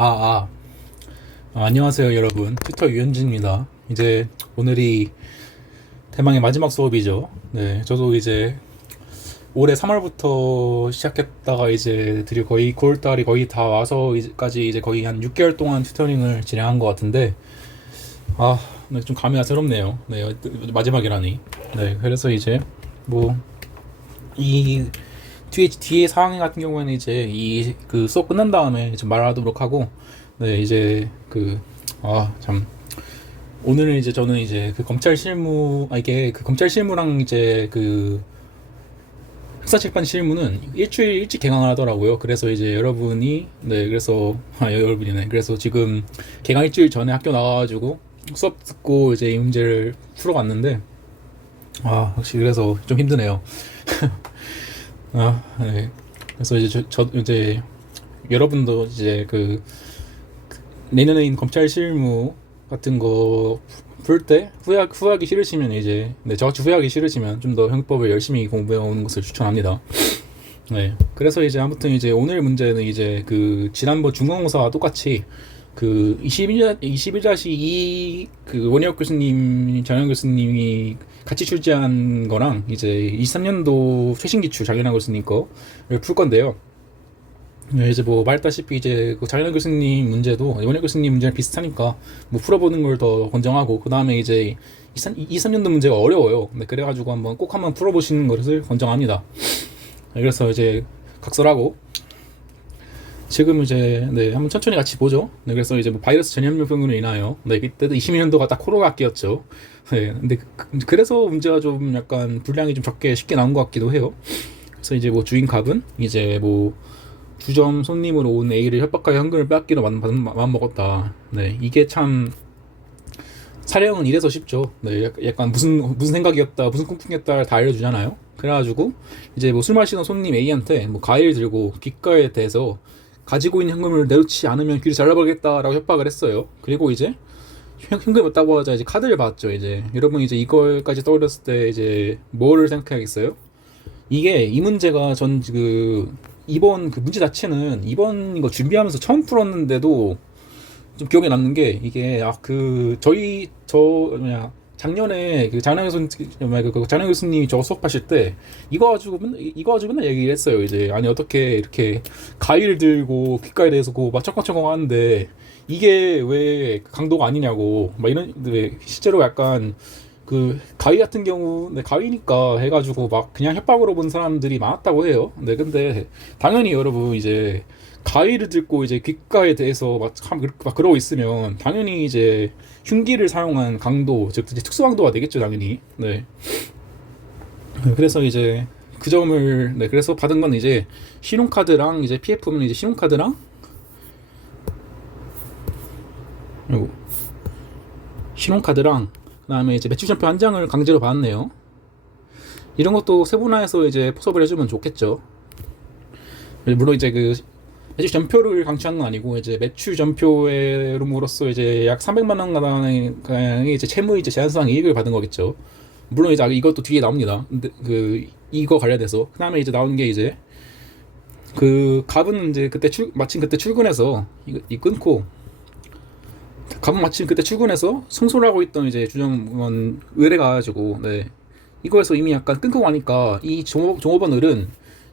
아, 아, 안녕하세요, 여러분. 튜터 유현진입니다. 이제 오늘이 대망의 마지막 수업이죠. 네, 저도 이제 올해 3월부터 시작했다가 이제 드디어 거의 9월달이 거의 다 와서까지 이제 거의 한 6개월 동안 튜터링을 진행한 것 같은데, 아, 네, 좀 감회가 새롭네요. 네, 마지막이라니. 네, 그래서 이제 뭐, 이 뒤에 상황 같은 경우에는 이제 이 그 수업 끝난 다음에 이제 말하도록 하고, 네, 이제 참, 오늘은 이제 저는 이제 그 검찰 실무, 이게 그 검찰 실무랑 이제 그 형사재판 실무는 일주일 일찍 개강을 하더라고요. 그래서 이제 여러분이, 네, 그래서, 여러분이네. 그래서 지금 개강 일주일 전에 학교 나와가지고 수업 듣고 이제 이 문제를 풀어봤는데, 역시 그래서 좀 힘드네요. 네. 그래서 이제 이제 여러분도 이제 내년에 검찰 실무 같은 거 풀 때 후회하기 싫으시면 이제, 네, 저같이 후회하기 싫으시면 좀 더 형법을 열심히 공부해 오는 것을 추천합니다. 네. 그래서 이제 아무튼 이제 오늘 문제는 이제 그 지난번 중간고사와 똑같이 그 21-2 그 원희혁 교수님, 장현 교수님이 같이 출제한 거랑 이제 23년도 최신 기출 장현환 교수님 거를 풀 건데요. 네, 이제 뭐 말했다시피 이제 그 장현 교수님 문제도 원희 교수님 문제랑 비슷하니까 뭐 풀어보는 걸 더 권장하고, 그 다음에 이제 23년도 문제가 어려워요. 네, 그래가지고 한번 풀어보시는 것을 권장합니다. 네, 그래서 이제 각설하고 지금 이제, 네, 한번 천천히 같이 보죠. 네, 그래서 이제 뭐 바이러스 전염병으로 인하여, 네, 그때도 22년도가 딱 코로나 학기였죠. 네, 근데 그래서 문제가 좀 약간 분량이 좀 적게 쉽게 나온 것 같기도 해요. 그래서 이제 뭐 주인 갑은 이제 뭐 주점 손님으로 온 A를 협박하여 현금을 빼앗기로 마음 먹었다. 네, 이게 참 사령은 이래서 쉽죠. 네, 약간 무슨 생각이었다, 무슨 꿈꾸였다 다 알려주잖아요. 그래가지고 이제 뭐 술 마시던 손님 A한테 뭐 과일 들고 귓가에 대서 가지고 있는 현금을 내놓지 않으면 귀를 잘라버리겠다라고 협박을 했어요. 그리고 이제 현금이 없다고 하자 이제 카드를 받았죠. 이제 여러분 이제 이걸까지 떠올렸을 때 이제 뭐를 생각해야겠어요? 이게 이 문제가 전 이번 그 문제 자체는 이번 이거 준비하면서 처음 풀었는데도 좀 기억에 남는 게, 이게 저희 작년에 그 장영 교수님이 저 수업하실 때 이거 가지고 맨날 얘기를 했어요. 이제 아니 어떻게 이렇게 가위를 들고 귓가에 대서 막 철컹철컹 하는데 이게 왜 강도가 아니냐고 막 이런. 왜 실제로 약간 그 가위 같은 경우, 네, 가위니까 해가지고 막 그냥 협박으로 본 사람들이 많았다고 해요. 네, 근데 당연히 여러분 이제 가위를 들고 이제 귓가에 대해서 막 그러고 있으면 당연히 이제 흉기를 사용한 강도, 즉 이제 특수강도가 되겠죠, 당연히. 네. 그래서 이제 그 점을, 네, 그래서 받은 건 이제 신용카드랑 이제 PF는 이제 신용카드랑 그리고 신용카드랑 그다음에 이제 매출전표 한 장을 강제로 받았네요. 이런 것도 세분화해서 이제 포섭을 해주면 좋겠죠. 물론 이제 그 매출 전표를 강추하는 건 아니고 이제 매출 전표로서 이제 약 300만 원 가량의 이제 채무 이제 제한상 이익을 받은 거겠죠. 물론 이제 이것도 뒤에 나옵니다. 근데 이거 관련해서 그다음에 이제 나온 게 이제 그 갑은 이제 마침 그때 출근해서 이 끊고, 갑은 마침 그때 출근해서 승소를 하고 있던 이제 주정원 을에 가가지고, 네, 이거에서 이미 약간 끊고 가니까 이 종업원 을은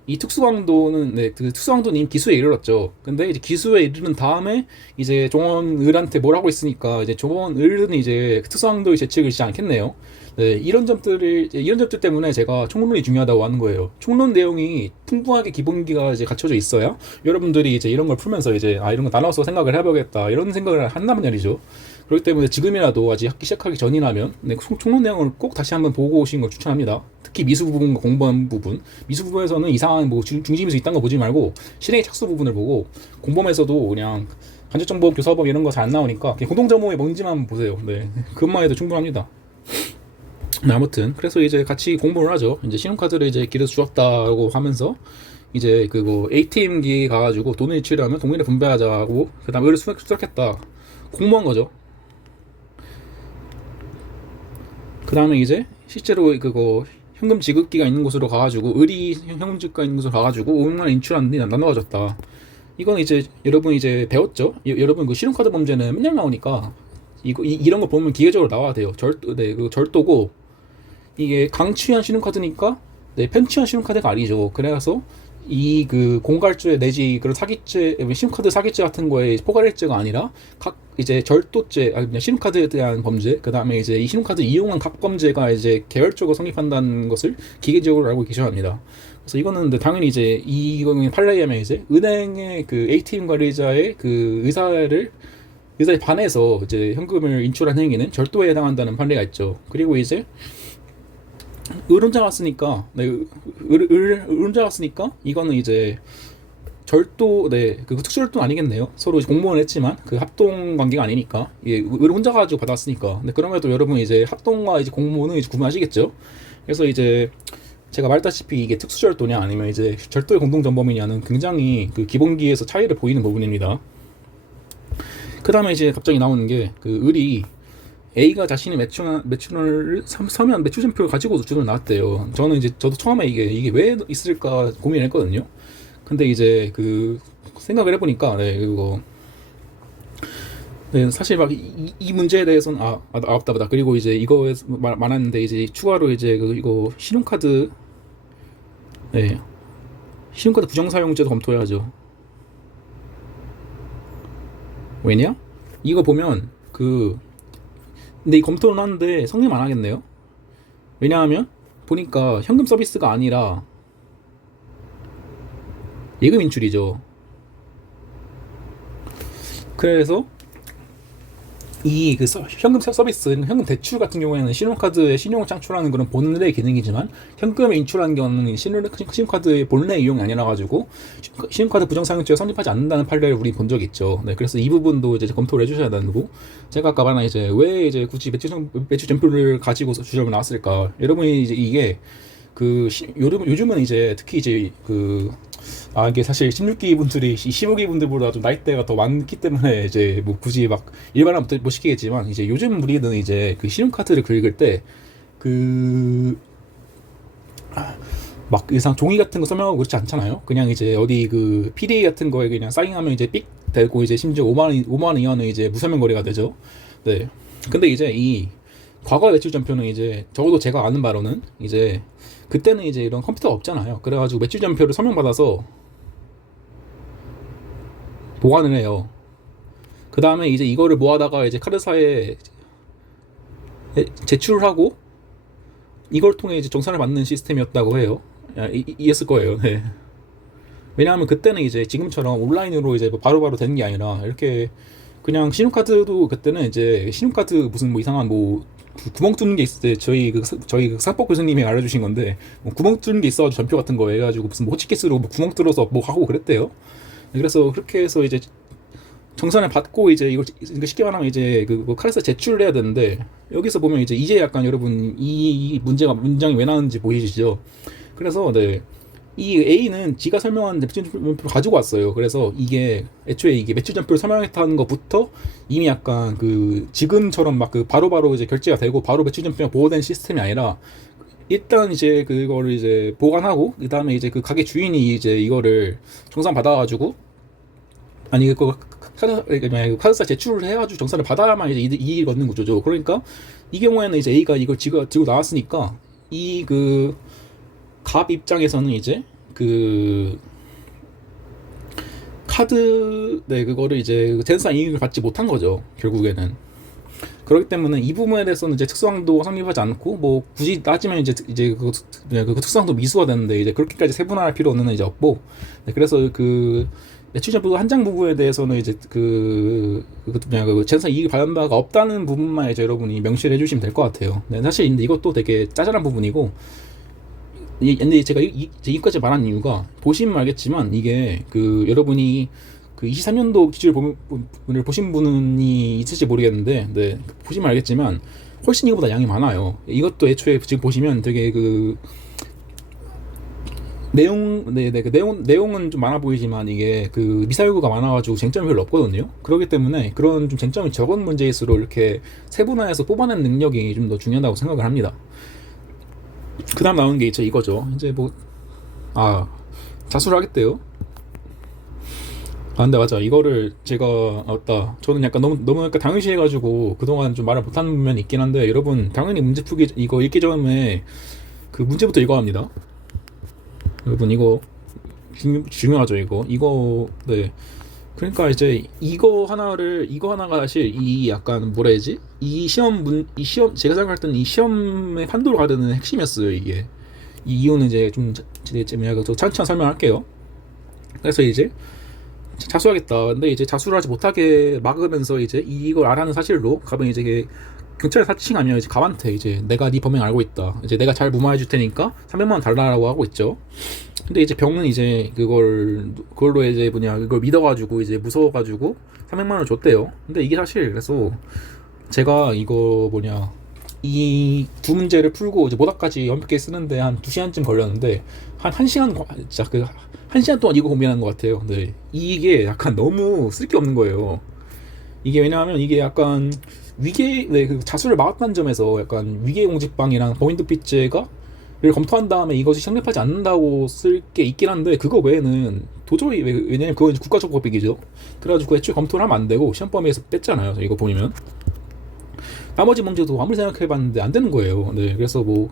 이 특수강도는, 네, 그 특수강도는 기수에 이르렀죠. 근데 이제 기수에 이르는 다음에 이제 종원 을한테 뭘 하고 있으니까 이제 종원 을은 이제 특수강도의 재책을 지지 않겠네요. 네, 이런 점들 때문에 제가 총론이 중요하다고 하는 거예요. 총론 내용이 풍부하게 기본기가 이제 갖춰져 있어야 여러분들이 이제 이런 걸 풀면서 이제 이런 거 나눠서 생각을 해보겠다 이런 생각을 한단 말이죠. 그렇기 때문에 지금이라도 아직 학기 시작하기 전이라면, 네, 총론 내용을 꼭 다시 한번 보고 오시는 걸 추천합니다. 특히 미수 부분과 공범 부분, 미수 부분에서는 이상한 뭐 중심미수 있다는 거 보지 말고 실행의 착수 부분을 보고, 공범에서도 그냥 간접정보, 교사법 이런 거 잘 안 나오니까 그냥 공동점호의 뭔지만 보세요. 네, 그것만 해도 충분합니다. 네, 아무튼 그래서 이제 같이 공부를 하죠. 이제 신용카드를 이제 길에서 주었다고 하면서 이제 그거 ATM기 가가지고 돈을 이체하면 동일에 분배하자고, 그다음에 의뢰 수락했다 공모한 거죠. 그 다음에 이제 실제로 그거 현금 지급기가 있는 곳으로 가가지고, 현금 지급기가 있는 곳으로 가가지고 500만 원 인출하는데 나눠가졌다. 이건 이제 여러분 이제 배웠죠? 여러분 그 신용카드 범죄는 맨날 나오니까 이런 거 보면 기계적으로 나와야 돼요. 그 절도고 이게 강취한 신용카드니까 네, 편취한 신용카드가 아니죠. 그래서 이 그 공갈죄 내지 그런 사기죄, 신용카드 사기죄 같은 거에 포괄일죄가 아니라 각 이제 절도죄, 아니 그냥 신용카드에 대한 범죄, 그 다음에 이제 이 신용카드 이용한 각 범죄가 이제 개별적으로 성립한다는 것을 기계적으로 알고 계셔야 합니다. 그래서 이거는 근데 당연히 이제 이거는 판례에 하면 이제 은행의 그 ATM 관리자의 그 의사에 반해서 이제 현금을 인출한 행위는 절도에 해당한다는 판례가 있죠. 그리고 이제 의론자가 쓰니까 이거는 이제 절도, 네, 그 특수절도는 아니겠네요. 서로 공모를 했지만 그 합동 관계가 아니니까 예, 혼자 가지고 받았으니까. 근데 그럼에도 여러분 이제 합동과 이제 공모는 이제 구분하시겠죠. 그래서 이제 제가 말했다시피 이게 특수절도냐 아니면 이제 절도의 공동전범이냐는 굉장히 그 기본기에서 차이를 보이는 부분입니다. 그 다음에 이제 갑자기 나오는 게 그 을이 A가 자신이 매출을 서면 매출점표를 가지고 주문을 나왔대요. 저도 처음에 이게 왜 있을까 고민을 했거든요. 근데 이제 그 생각을 해보니까 네, 그거 네, 사실 막 이 문제에 대해서는 맞다. 그리고 이제 이거에 말하는데 이제 추가로 이제 이거 신용카드 네, 신용카드 부정사용죄도 검토해야죠. 왜냐? 이거 보면 근데 이 검토는 하는데 성립 안 하겠네요. 왜냐하면 보니까 현금 서비스가 아니라 예금 인출이죠. 그래서 이 현금 서비스, 현금 대출 같은 경우에는 신용카드에 신용을 창출하는 그런 본래의 기능이지만 현금을 인출하는 경우는 신용카드의 본래 이용이 아니라 가지고 신용카드 부정사용죄가 성립하지 않는다는 판례를 우리 본 적이 있죠. 네, 그래서 이 부분도 이제 검토를 해주셔야 되고 제가 아까 말한 이제 왜 이제 굳이 매출점표를 가지고 주점을 나왔을까? 여러분이 이제 이게 요즘은 이제 특히 이제 이게 사실 16기 분들이 15기 분들보다 좀 나이대가 더 많기 때문에 이제 뭐 굳이 막 일반화 못 시키겠지만 이제 요즘 우리는 이제 그 신용카드를 긁을 때 막 이상 종이 같은 거 설명하고 그렇지 않잖아요. 그냥 이제 어디 그 PDA 같은 거에 그냥 사인하면 이제 삑 되고 이제 심지어 5만 원 이하는 이제 무서명 거래가 되죠. 네. 근데 이제 이 과거의 매출점표는 이제 적어도 제가 아는 바로는 이제 그때는 이제 이런 컴퓨터가 없잖아요. 그래가지고 매출점표를 서명받아서 보관을 해요. 그 다음에 이제 이거를 모아다가 이제 카드사에 제출을 하고 이걸 통해 이제 정산을 받는 시스템이었다고 해요. 이해했을 거예요. 네. 왜냐하면 그때는 이제 지금처럼 온라인으로 이제 바로바로 되는 게 아니라 이렇게 그냥 신용카드도 그때는 이제 신용카드 무슨 뭐 이상한 뭐 구멍 뚫는 게 있을 때 저희 사법 교수님이 알려주신 건데 뭐 구멍 뚫는 게 있어가지고 전표 같은 거 해가지고 무슨 뭐 호치키스로 뭐 구멍 뚫어서 뭐 하고 그랬대요. 그래서 그렇게 해서 이제 정산을 받고 이제 이걸 쉽게 말하면 이제 카드사 제출을 해야 되는데 여기서 보면 이제 약간 여러분 이 문장이 왜 나오는지 보이시죠? 그래서 네. 이 A는 지가 설명한 매출점표를 가지고 왔어요. 그래서 이게 애초에 이게 매출점표를 설명했다는 것부터 이미 약간 지금처럼 막 바로바로 이제 결제가 되고 바로 매출점표가 보호된 시스템이 아니라 일단 이제 그거를 이제 보관하고 그 다음에 이제 그 가게 주인이 이제 이거를 정산 받아가지고 아니 카드사 제출을 해가지고 정산을 받아야만 이제 이익을 얻는 구조죠. 그러니까 이 경우에는 이제 A가 이걸 들고 나왔으니까 갑 입장에서는 이제 그거를 이제 제한상 이익을 받지 못한 거죠. 결국에는. 그렇기 때문에 이 부분에 대해서는 이제 특수항도가 성립하지 않고 뭐 굳이 따지면 이제 그 특수항도 미수가 되는데 이제 그렇게까지 세분화할 필요는 이제 없고 네, 그래서 매출점표 한 장 부분에 대해서는 이제 제한상 이익을 받은 바가 없다는 부분만 이제 여러분이 명시를 해주시면 될 것 같아요. 네, 사실 근데 이것도 되게 짜잘한 부분이고. 근데 제가 여기까지 말한 이유가 보시면 알겠지만 이게 여러분이 23년도 기준을 보신 분이 있을지 모르겠는데 네, 보시면 알겠지만 훨씬 이거보다 양이 많아요. 이것도 애초에 지금 보시면 되게 내용은 좀 많아 보이지만 이게 미사일구가 많아가지고 쟁점이 별로 없거든요. 그렇기 때문에 그런 좀 쟁점이 적은 문제일수록 이렇게 세분화해서 뽑아낸 능력이 좀 더 중요하다고 생각을 합니다. 그 다음 나오는 게 이거죠. 이제 자수를 하겠대요. 아, 근데 맞아. 이거를 제가, 맞다. 저는 약간 너무 약간 당연시해가지고 그동안 좀 말을 못한 면이 있긴 한데, 여러분, 당연히 문제 풀기, 이거 읽기 전에 그 문제부터 읽어야 합니다. 여러분, 이거 중요하죠, 이거. 네. 그러니까 이제 이거 하나가 사실 이 약간 뭐라 해야지? 이 시험, 제가 생각할 때는 이 시험의 판도를 가르는 핵심이었어요, 이게. 이 이유는 이제 제가 좀 차근차근 설명할게요. 그래서 이제 자수하겠다. 근데 이제 자수를 하지 못하게 막으면서 이제 이걸 알아는 사실로 가면 이제 경찰에 사칭하면 이제 갑한테 이제 내가 네 범행 알고 있다. 이제 내가 잘 무마해 줄 테니까 300만 원 달라고 하고 있죠. 근데 이제 병은 이제 그걸로 이제 그걸 믿어가지고 이제 무서워가지고 300만 원을 줬대요. 근데 이게 사실 그래서 제가 이 두 문제를 풀고 이제 모닥까지 완벽하게 쓰는데 한 2시간쯤 걸렸는데 한 1시간 진짜 1시간 동안 이거 고민하는 것 같아요. 근데 이게 약간 너무 쓸 게 없는 거예요. 이게 왜냐하면 이게 약간 그 자수를 막았다는 점에서 약간 위계공직방이랑 범인도피죄가 를 검토한 다음에 이것이 성립하지 않는다고 쓸 게 있긴 한데, 그거 외에는 도저히 왜냐면 그건 국가적 법익이죠. 그래가지고 애초에 검토를 하면 안 되고 시험 범위에서 뺐잖아요. 이거 보면 나머지 문제도 아무리 생각해봤는데 안 되는 거예요. 네, 그래서 뭐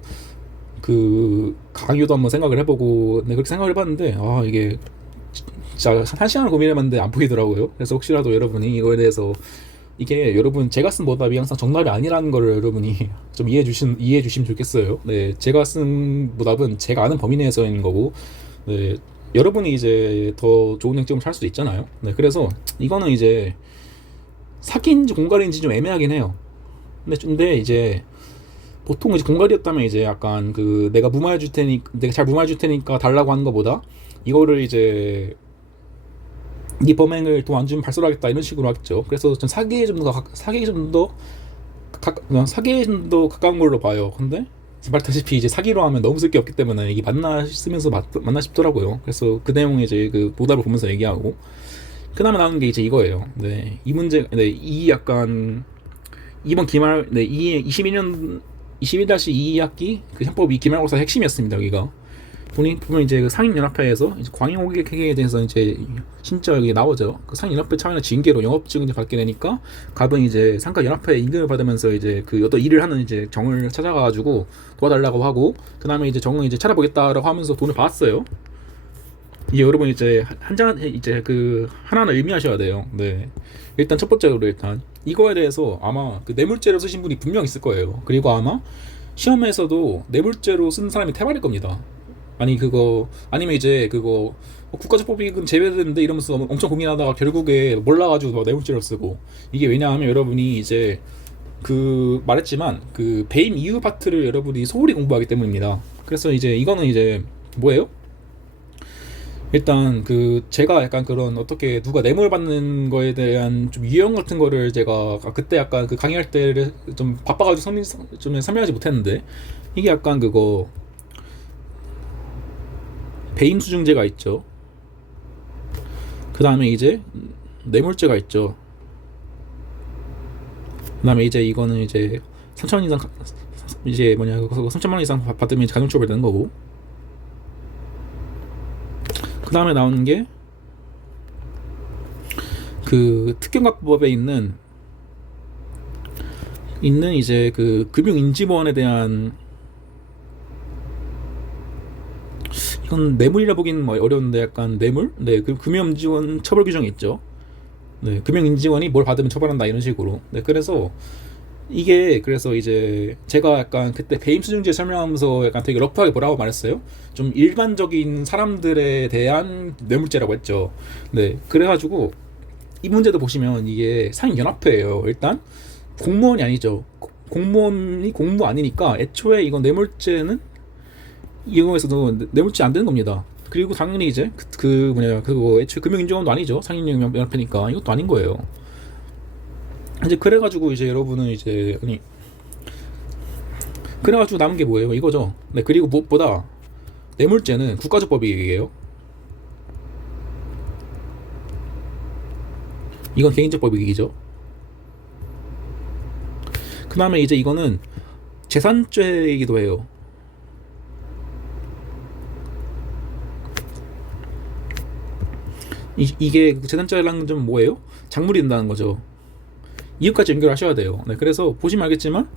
그 강요도 한번 생각을 해보고, 네, 그렇게 생각을 해봤는데 이게 진짜 1시간을 고민해봤는데 안 보이더라고요. 그래서 혹시라도 여러분이 이거에 대해서, 이게 여러분 제가 쓴 보답이 항상 정답이 아니라는 거를 여러분이 좀 이해해 주시면 좋겠어요. 네, 제가 쓴 보답은 제가 아는 범위 내에서 있는 거고, 네, 여러분이 이제 더 좋은 행정을 할 수도 있잖아요. 네, 그래서 이거는 이제 사기인지 공갈인지 좀 애매하긴 해요. 근데 이제 보통 이제 공갈이었다면 이제 약간 내가 잘 무마해 줄 테니까 달라고 하는 것보다, 이거를 이제 네 범행을 돈 안 주면 발설하겠다 이런 식으로 하겠죠. 그래서 전 사기에 좀 더 가까운 걸로 봐요. 근데 말다시피 이제 사기로 하면 너무 쓸 게 없기 때문에 이게 맞나 싶더라고요. 그래서 그 내용에 이제 그 보답을 보면서 얘기하고, 그다음에 나오는 게 이제 이거예요. 네, 이 문제, 네, 이 약간 이번 기말, 네, 이 22년 21-2학기 그 형법 이 기말고사 핵심이었습니다. 여기가 보면 이제 그 상인연합회에서 이제 광역호객행위에 대해서 이제 진짜 여기 나오죠. 그 상인연합회 차원의 징계로 영업증을 받게 되니까 갑은 이제 상가 연합회 임금을 받으면서 이제 그 어떤 일을 하는 이제 정을 찾아가가지고 도와달라고 하고, 그 다음에 이제 정은 이제 찾아보겠다라고 하면서 돈을 받았어요. 이게 여러분 이제 이제 그 하나하나 의미하셔야 돼요. 네. 일단 첫 번째로 일단 이거에 대해서 아마 그 뇌물죄로 쓰신 분이 분명 있을 거예요. 그리고 아마 시험에서도 뇌물죄로 쓴 사람이 태반일 겁니다. 아니면 이제 국가적 법익은 제외되는데 이러면서 엄청 고민하다가 결국에 몰라가지고 뇌물죄로 쓰고, 이게 왜냐하면 여러분이 이제 말했지만 그 배임 이유 파트를 여러분이 소홀히 공부하기 때문입니다. 그래서 이제 이거는 이제 뭐예요? 일단 제가 약간 그런 어떻게 누가 뇌물 받는 거에 대한 좀 유형 같은 거를 제가 그때 약간 강의할 때를 좀 바빠가지고 좀 설명하지 못했는데, 이게 약간 배임수증제가 있죠. 그 다음에 이제 뇌물죄가 있죠. 그 다음에 이제 이거는 이제 3,000원 이상 이제 3,000만 원 이상 받으면 가중처벌 되는 거고, 그 다음에 나오는 게 특경각법에 있는 이제 금융인지보원에 대한, 이건 뇌물이라 보기는 어려운데 약간 뇌물? 네, 금융인지원 처벌 규정이 있죠. 네, 금융인지원이 뭘 받으면 처벌한다 이런 식으로. 네, 그래서 이제 제가 약간 그때 배임수증제 설명하면서 약간 되게 러프하게 뭐라고 말했어요? 좀 일반적인 사람들에 대한 뇌물죄라고 했죠. 네, 그래가지고 이 문제도 보시면 이게 상인연합회예요. 일단 공무원이 아니죠. 공무원이 공무 아니니까 애초에 이건 뇌물죄는 이 경우에서도 뇌물죄 안 되는 겁니다. 그리고 당연히 이제 애초에 금융인지원도 아니죠. 상인연합회니까 이것도 아닌 거예요. 이제 그래가지고 이제 여러분은 이제 그래가지고 남은 게 뭐예요? 이거죠. 네, 그리고 무엇보다 뇌물죄는 국가적 법익이에요. 이건 개인적 법익이죠. 그 다음에 이제 이거는 재산죄이기도 해요. 이게 재단자라는 점 뭐예요? 작물이 된다는 거죠. 이것까지 연결하셔야 돼요. 네, 그래서 보시면 알겠지만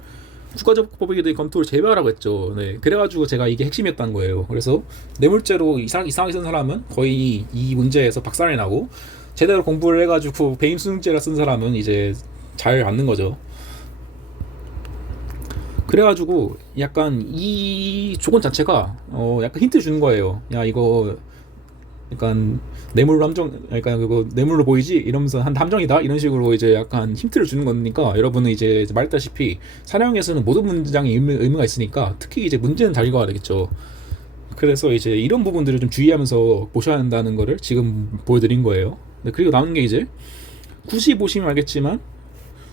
국가적법에 대해 검토를 제외하라고 했죠. 네, 그래가지고 제가 이게 핵심이었다는 거예요. 그래서 뇌물죄로 이상하게 쓴 사람은 거의 이 문제에서 박살이 나고, 제대로 공부를 해가지고 배임수증죄라 쓴 사람은 이제 잘 맞는 거죠. 그래가지고 약간 이 조건 자체가 약간 힌트 주는 거예요. 야, 이거 약간 뇌물로 함정, 약간 그거 뇌물로 보이지? 이러면서 한 함정이다? 이런 식으로 이제 약간 힌트를 주는 거니까, 여러분은 이제 말했다시피 사령에서는 모든 문장에 의미가 있으니까 특히 이제 문제는 잘 읽어야 되겠죠. 그래서 이제 이런 부분들을 좀 주의하면서 보셔야 한다는 거를 지금 보여드린 거예요. 네, 그리고 남은 게 이제 굳이 보시면 알겠지만,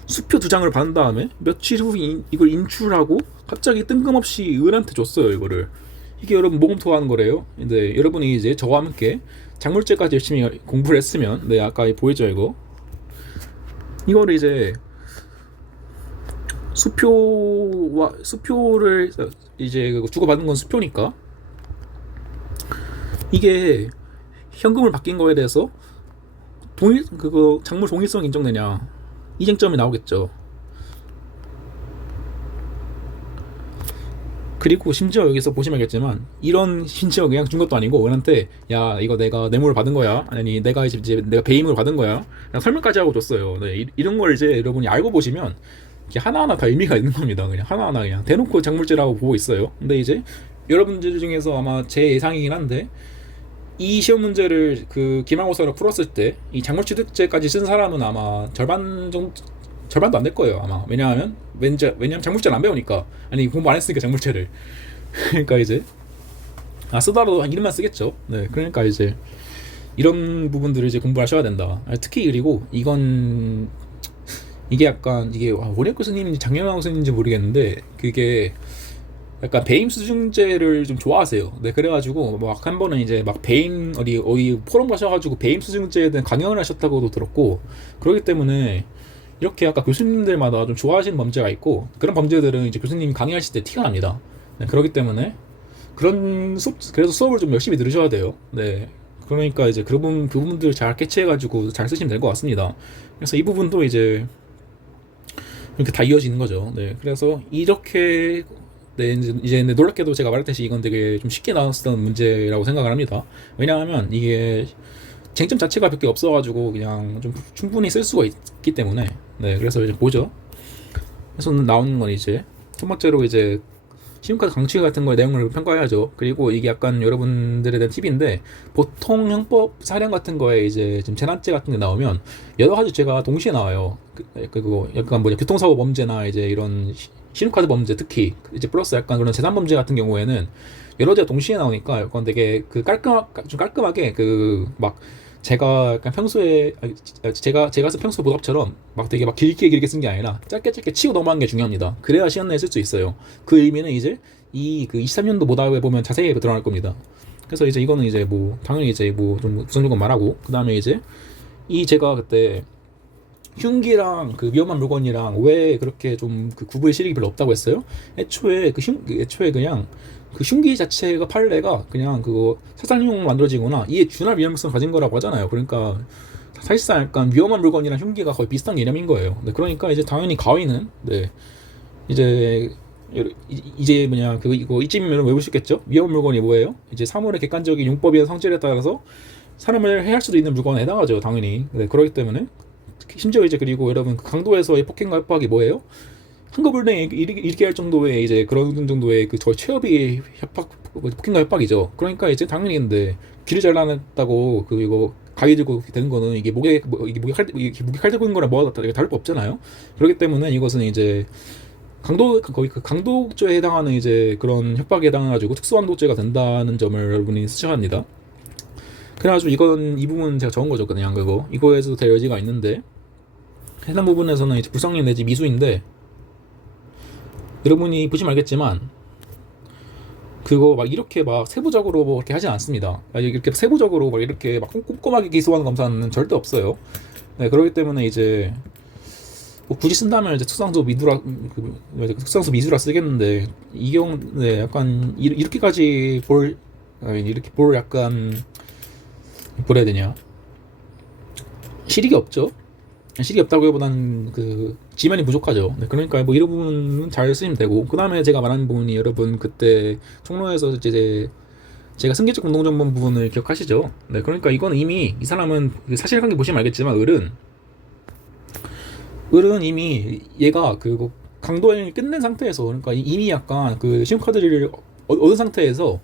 수표 2장을 받은 다음에 며칠 후 이걸 인출하고 갑자기 뜬금없이 을한테 줬어요, 이거를. 이게 여러분 모금토하는 거래요. 근데 여러분이 이제 저와 함께 작물제까지 열심히 공부를 했으면, 네, 아까 보이죠, 이거를 이제 수표를 이제 주고받은 건 수표니까, 이게 현금을 바뀐 거에 대해서 그거 작물 동일성 인정되냐, 이 쟁점이 나오겠죠. 그리고 심지어 여기서 보시면 알겠지만, 이런 심지어 그냥 준 것도 아니고 은한테 야, 이거 내가 뇌물을 받은 거야, 아니 내가 이제 내가 배임을 받은 거야, 그냥 설명까지 하고 줬어요. 네, 이런 걸 이제 여러분이 알고 보시면 이게 하나하나 다 의미가 있는 겁니다. 그냥 하나하나 그냥 대놓고 작물죄라고 보고 있어요. 근데 이제 여러분들 중에서 아마 제 예상이긴 한데, 이 시험 문제를 그 기말고사로 풀었을 때 이 작물취득죄까지 쓴 사람은 아마 절반도 안 될 거예요, 아마. 왜냐하면 작물죄를 안 배우니까. 아니, 공부 안 했으니까 작물죄를. 그러니까 이제 쓰더라도 한 이름만 쓰겠죠. 네, 그러니까 이제 이런 부분들을 이제 공부하셔야 된다. 특히 그리고 이게 약간 이게 원혁 교수님인지 장영환 교수님인지 모르겠는데, 그게 약간 배임 수증제를 좀 좋아하세요. 네, 그래가지고 막 한 번은 이제 막 배임 어디 포럼 가셔가지고 배임 수증제에 대한 강연을 하셨다고도 들었고, 그렇기 때문에 이렇게 약간 교수님들마다 좀 좋아하시는 범죄가 있고, 그런 범죄들은 이제 교수님이 강의하실 때 티가 납니다. 네, 그렇기 때문에 그래서 수업을 좀 열심히 들으셔야 돼요. 네, 그러니까 이제 그 부분들 잘 캐치해가지고 잘 쓰시면 될 것 같습니다. 그래서 이 부분도 이제 이렇게 다 이어지는 거죠. 네, 그래서 이렇게, 네, 이제 놀랍게도 제가 말했듯이 이건 되게 좀 쉽게 나왔던 문제라고 생각을 합니다. 왜냐하면 이게 쟁점 자체가 몇 개 없어가지고 그냥 좀 충분히 쓸 수가 있기 때문에. 네, 그래서 이제 보죠. 그래서 나오는 건 이제 첫 번째로 이제 신용카드 강취 같은 거의 내용을 평가해야죠. 그리고 이게 약간 여러분들에 대한 팁인데, 보통 형법 사령 같은 거에 이제 지금 재난죄 같은 게 나오면 여러 가지 죄가 동시에 나와요. 그리고 약간 교통사고 범죄나 이제 이런 신용카드 범죄, 특히 이제 플러스 약간 그런 재산 범죄 같은 경우에는 여러 죄가 동시에 나오니까 약간 되게 좀 깔끔하게 제가 약간 평소에 제가 쓴 평소 보답처럼 막 되게 막 길게 쓴 게 아니라 짧게 치고 넘어간 게 중요합니다. 그래야 시험내에 쓸 수 있어요. 그 의미는 이제 그 23년도 모답에 보면 자세히 드러날 겁니다. 그래서 이제 이거는 이제 당연히 이제 좀 우선적인 건 말하고, 그 다음에 이제 제가 그때 흉기랑 그 위험한 물건이랑 왜 그렇게 좀 그 구분의 실익이 별로 없다고 했어요? 애초에 그냥 그 흉기 자체가 판례가 그냥 그거 살상용으로 만들어지거나 이에 준할 위험성을 가진 거라고 하잖아요. 그러니까 사실상 약간 위험한 물건이랑 흉기가 거의 비슷한 개념인 거예요. 네, 그러니까 이제 당연히 가위는, 네, 이제 이거 이쯤이면 외울 수 있겠죠? 위험한 물건이 뭐예요? 이제 사물의 객관적인 용법이나 성질에 따라서 사람을 해할 수도 있는 물건에 해당하죠, 당연히. 네, 그렇기 때문에 심지어 이제 그리고 여러분 그 강도에서의 폭행과 협박이 뭐예요? 한꺼번에 이렇게 할 정도의 이제 그런 정도의 그 저희 취업이 폭행과 협박이죠. 그러니까 이제 당연히, 근데 길을 잘라냈다고 이거 가위 들고 되는 거는 이게 목에 칼 들고 있는 거랑 뭐가 다를 거 없잖아요. 그렇기 때문에 이것은 이제 거의 그 강도죄에 해당하는 이제 그런 협박에 해당해가지고 특수강도죄가 된다는 점을 여러분이 쓰셔야 합니다. 그래가지고 이 부분 제가 적은 거죠. 그냥 이거에서도 될 여지가 있는데, 해당 부분에서는 이제 불성립 내지 미수인데, 여러분이 보시면 알겠지만 그거 막 이렇게 막 세부적으로 이렇게 하진 않습니다. 이렇게 세부적으로 막 이렇게 막 꼼꼼하게 기소하는 검사는 절대 없어요. 네, 그렇기 때문에 이제 굳이 쓴다면 이제 특상소 미수라 쓰겠는데, 이 경우에 약간 이렇게까지 이렇게 약간 뭐라 해야 되냐, 실익이 없죠. 실이 없다고보다는 그 지면이 부족하죠. 네, 그러니까 뭐 이런 부분은 잘 쓰시면 되고, 그 다음에 제가 말한 부분이 여러분 그때 총로에서 이제 제가 승계적 공동정범 부분을 기억하시죠? 네, 그러니까 이건 이미 이 사람은 그 사실관계 보시면 알겠지만 을은 이미 얘가 그 강도행을 끝낸 상태에서, 그러니까 이미 약간 그 신용카드를 얻은 상태에서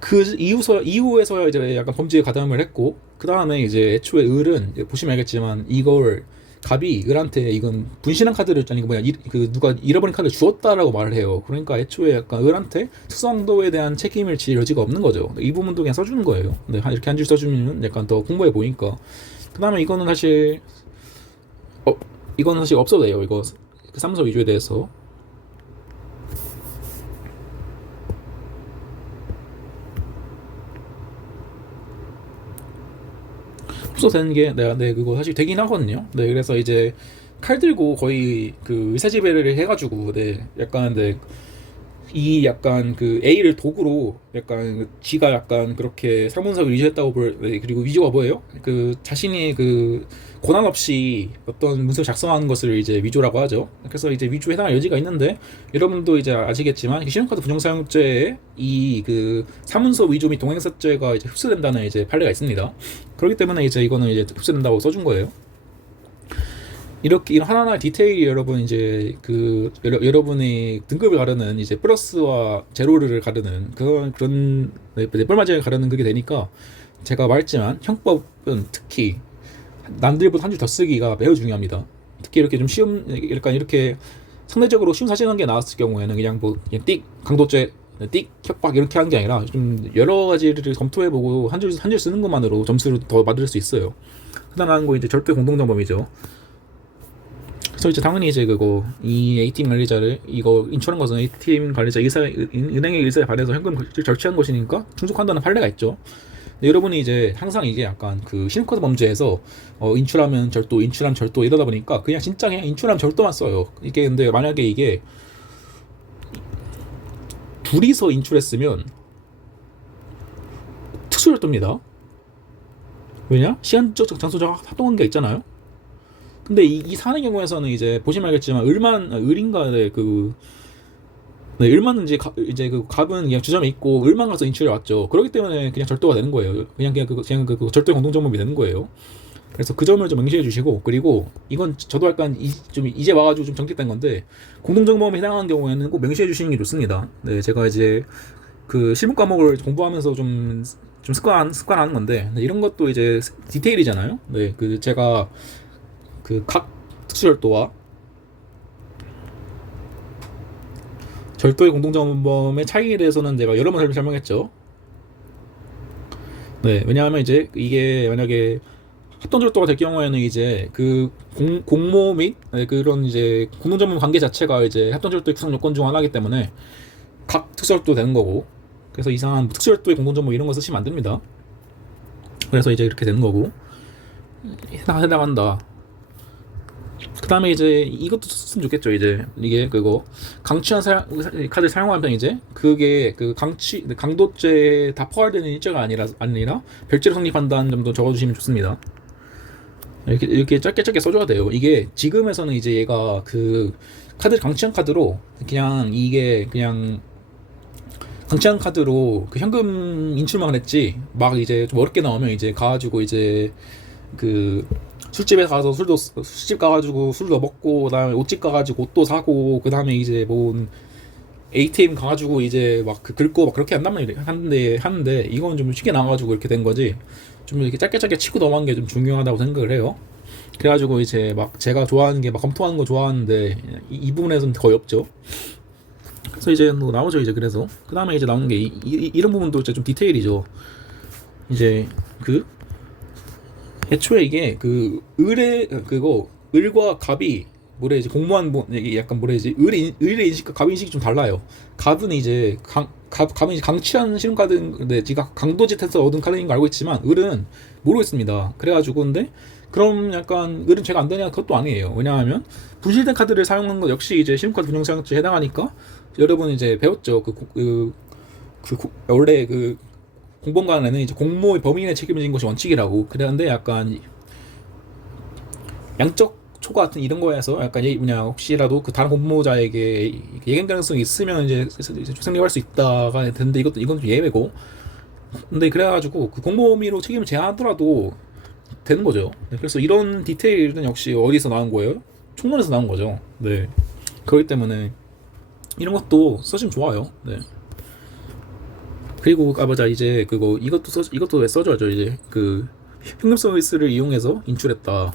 그 이후에서야 이제 약간 범죄에 가담을 했고, 그 다음에 이제 애초에 을은 보시면 알겠지만 이걸 갑이 을한테 이건 분신한 카드를, 아니 뭐야, 그 누가 잃어버린 카드를 주었다라고 말을 해요. 그러니까 애초에 약간 을한테 특수강도에 대한 책임을 질 여지가 없는 거죠. 이 부분도 그냥 써주는 거예요. 근데 이렇게 한 줄 써주면 약간 더 공부해 보니까. 그 다음에 이거는 사실 이거는 사실 없어도 돼요. 이거 그 사문서 위조에 대해서. 없어도 되는 게, 그거 사실 되긴 하거든요. 네, 그래서 이제 칼 들고 거의 그 의사지배를 해가지고, 약간, 이 약간 그 A를 도구로 약간 지가 약간 그렇게 사문서를 위조했다고 그리고 위조가 뭐예요? 그 자신이 그 고난 없이 어떤 문서를 작성하는 것을 이제 위조라고 하죠. 그래서 이제 위조에 해당할 여지가 있는데, 여러분도 이제 아시겠지만 신용카드 부정사용죄에 이 그 사문서 위조 및 동행사죄가 이제 흡수된다는 이제 판례가 있습니다. 그렇기 때문에 이제 이거는 이제 흡수된다고 써준 거예요. 이렇게 이런 하나하나 디테일이 여러분 이제 그 여러분의 등급을 가르는 이제 플러스와 제로를 가르는 그런 넷벌맞이를 가르는 그게 되니까, 제가 말했지만 형법은 특히 남들보다 한 줄 더 쓰기가 매우 중요합니다. 특히 이렇게 좀 쉬운, 약간 이렇게 상대적으로 쉬운 사실관계 나왔을 경우에는 그냥 뭐 그냥 띡 강도죄, 띡 협박 이렇게 하는 게 아니라 좀 여러 가지를 검토해보고 한 줄 쓰는 것만으로 점수를 더 받을 수 있어요. 그다음에 거 이제 절대 공동정범이죠. 그래서 이제 당연히 이제 이 ATM 관리자를 이거 인출한 것은 ATM 관리자 은행의 의사에 반해서 현금을 절취한 것이니까 충족한다는 판례가 있죠. 근데 여러분이 이제 항상 이게 약간 그 신용카드 범죄에서 인출하면 절도, 인출하면 절도 이러다 보니까 그냥 진짜 그냥 인출하면 절도만 써요. 이게 근데 만약에 이게 둘이서 인출했으면 특수절도입니다. 왜냐? 시간적, 장소적 합동관계가 있잖아요. 근데 이 사는 경우에서는 이제 보시면 알겠지만 을인가 을만 이제 그 갑은 그냥 주점에 있고 을만 가서 인출해 왔죠. 그렇기 때문에 그냥 절도가 되는 거예요. 그냥 그 절도의 공동정범이 되는 거예요. 그래서 그 점을 좀 명시해 주시고, 그리고 이건 저도 약간 좀 이제 와가지고 좀 정립된 건데, 공동정범에 해당하는 경우에는 꼭 명시해 주시는 게 좋습니다. 네, 제가 이제 그 실무 과목을 공부하면서 좀 습관하는 건데, 이런 것도 이제 디테일이잖아요. 네, 그 제가 그 각 특수절도와 절도의 공동정범의 차이에 대해서는 제가 여러 번 설명했죠. 네, 왜냐하면 이제 이게 만약에 합동절도가 될 경우에는 이제 그 공모 및 그런 이제 공동정범 관계 자체가 이제 합동절도의 구성 요건 중 하나이기 때문에 각 특수절도 되는 거고, 그래서 이상한 특수절도의 공동정범 이런 거 쓰시면 안 됩니다. 그래서 이제 이렇게 되는 거고, 해당한다. 그 다음에 이제 이것도 썼으면 좋겠죠. 이제 이게 강취한 카드 사용하면 이제 그게 그 강도죄 다 포괄되는 일죄가 아니라 별죄로 성립한다는 점도 적어주시면 좋습니다. 이렇게 짧게 써줘야 돼요. 이게 지금에서는 이제 얘가 그 카드 강취한 카드로 그냥 강취한 카드로 그 현금 인출만 했지, 막 이제 좀 어렵게 나오면 이제 가가지고 이제 그 술집에 가서 술집 가가지고 술도 먹고, 그다음에 옷집 가가지고 옷도 사고, 그다음에 이제 뭐 ATM 가가지고 이제 막 긁고 막 그렇게 한단 말이에요. 하는데 이건 좀 쉽게 나와가지고 이렇게 된 거지. 좀 이렇게 짧게 치고 넘어간 게 좀 중요하다고 생각을 해요. 그래가지고 이제 막 제가 좋아하는 게 막 검토하는 거 좋아하는데 이 부분에서는 거의 없죠. 그래서 이제 뭐 나오죠. 이제 그래서 그 다음에 이제 나오는 게 이런 부분도 이제 좀 디테일이죠. 이제 애초에 이게 을과 갑이 이제 공무원 이게 약간 이제 을의 인식과 갑의 인식이 좀 달라요. 갑은 이제 갑은 이제 강취한 신용카드인데 지가 강도짓해서 얻은 카드인 거 알고 있지만 을은 모르겠습니다. 그래가지고 근데 그럼 약간 을은 죄가 안 되냐? 그것도 아니에요. 왜냐하면 분실된 카드를 사용한 거 역시 이제 신용카드 분용사용죄에 해당하니까, 여러분 이제 배웠죠. 원래 공범간에는 이제 공모의 범인의 책임을 지는 것이 원칙이라고. 그런데 약간 양적 초과 같은 이런 거에서 약간 뭐냐 혹시라도 그 다른 공모자에게 예견 가능성이 있으면 이제 성립할 수 있다가 되는데 이건 좀 예외고. 근데 그래가지고 그 공모미로 책임을 제한하더라도 되는 거죠. 네, 그래서 이런 디테일은 역시 어디서 나온 거예요? 총론에서 나온 거죠. 네. 그렇기 때문에 이런 것도 써주면 좋아요. 네. 그리고 맞아 이제 그거 이것도 써줘야죠. 이제 그 현금 서비스를 이용해서 인출했다.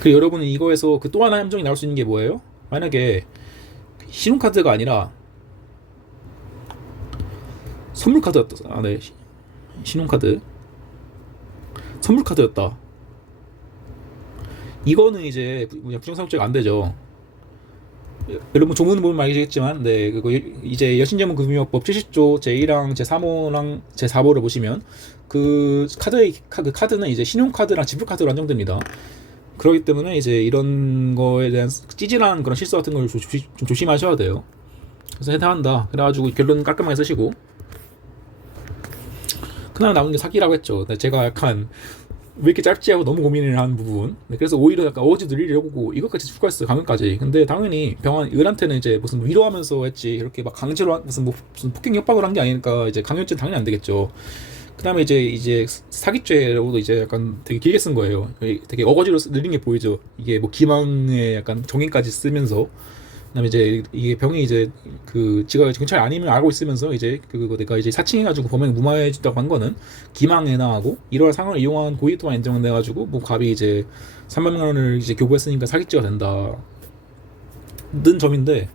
그 여러분은 이거에서 그 또 하나 함정이 나올 수 있는 게 뭐예요? 만약에 신용카드가 아니라 선물카드였다. 아, 네. 신용카드. 선물카드였다. 이거는 이제 부정상업죄가 안 되죠. 여러분 조문 보면 알겠지만, 네, 그거 이제 여신재무금융법 70조 제1항 제3호랑 제4호를 보시면 그 카드는 이제 신용카드랑 지불카드로 한정됩니다. 그렇기 때문에 이제 이런 거에 대한 찌질한 그런 실수 같은 걸 좀 조심하셔야 돼요. 그래서 해당한다. 그래가지고 결론 깔끔하게 쓰시고. 그날 남은 게 사기라고 했죠. 제가 약간 왜 이렇게 짧지 하고 너무 고민을 한 부분. 그래서 오히려 약간 어지 늘리려고 이것까지 추가했어요. 강연까지. 근데 당연히 을한테는 이제 무슨 위로하면서 했지 이렇게 막 강제로 무슨 폭행 협박을 한 게 아니니까 이제 강연죄 당연히 안 되겠죠. 그다음에 이제 사기죄로도 이제 약간 되게 길게 쓴 거예요. 되게 어거지로 늘린 게 보이죠. 이게 뭐 기망의 약간 정의까지 쓰면서. 그다음에 이제 이게 병이 이제 그 지가 경찰이 아니면 알고 있으면서 이제 그거 내가 이제 사칭해가지고 범행 무마해준다고 한 거는 기망에 해당하고 이러한 상황을 이용한 고의도가 인정돼가지고 뭐 갑이 이제 300만 원을 이제 교부했으니까 사기죄가 된다. 는 점인데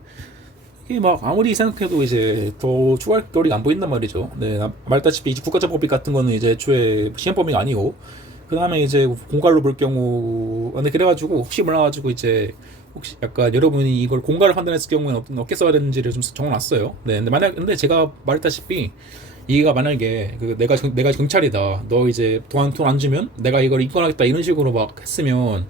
이게 막 아무리 생각해도 이제 더 추가할 거리가 안 보인단 말이죠. 네, 말했다시피 이제 국가자법비 같은 거는 이제 애초에 시행법이 아니고 그 다음에 이제 공갈로 볼 경우 근데 그래가지고 혹시 몰라가지고 이제 혹시 약간 여러분이 이걸 공갈을 판단했을 경우에는 어떻게 써야 되는지를 좀 적어놨어요. 네, 근데 제가 말했다시피 이가 만약에 내가 경찰이다. 너 이제 돈 안 주면 내가 이걸 입건하겠다 이런 식으로 막 했으면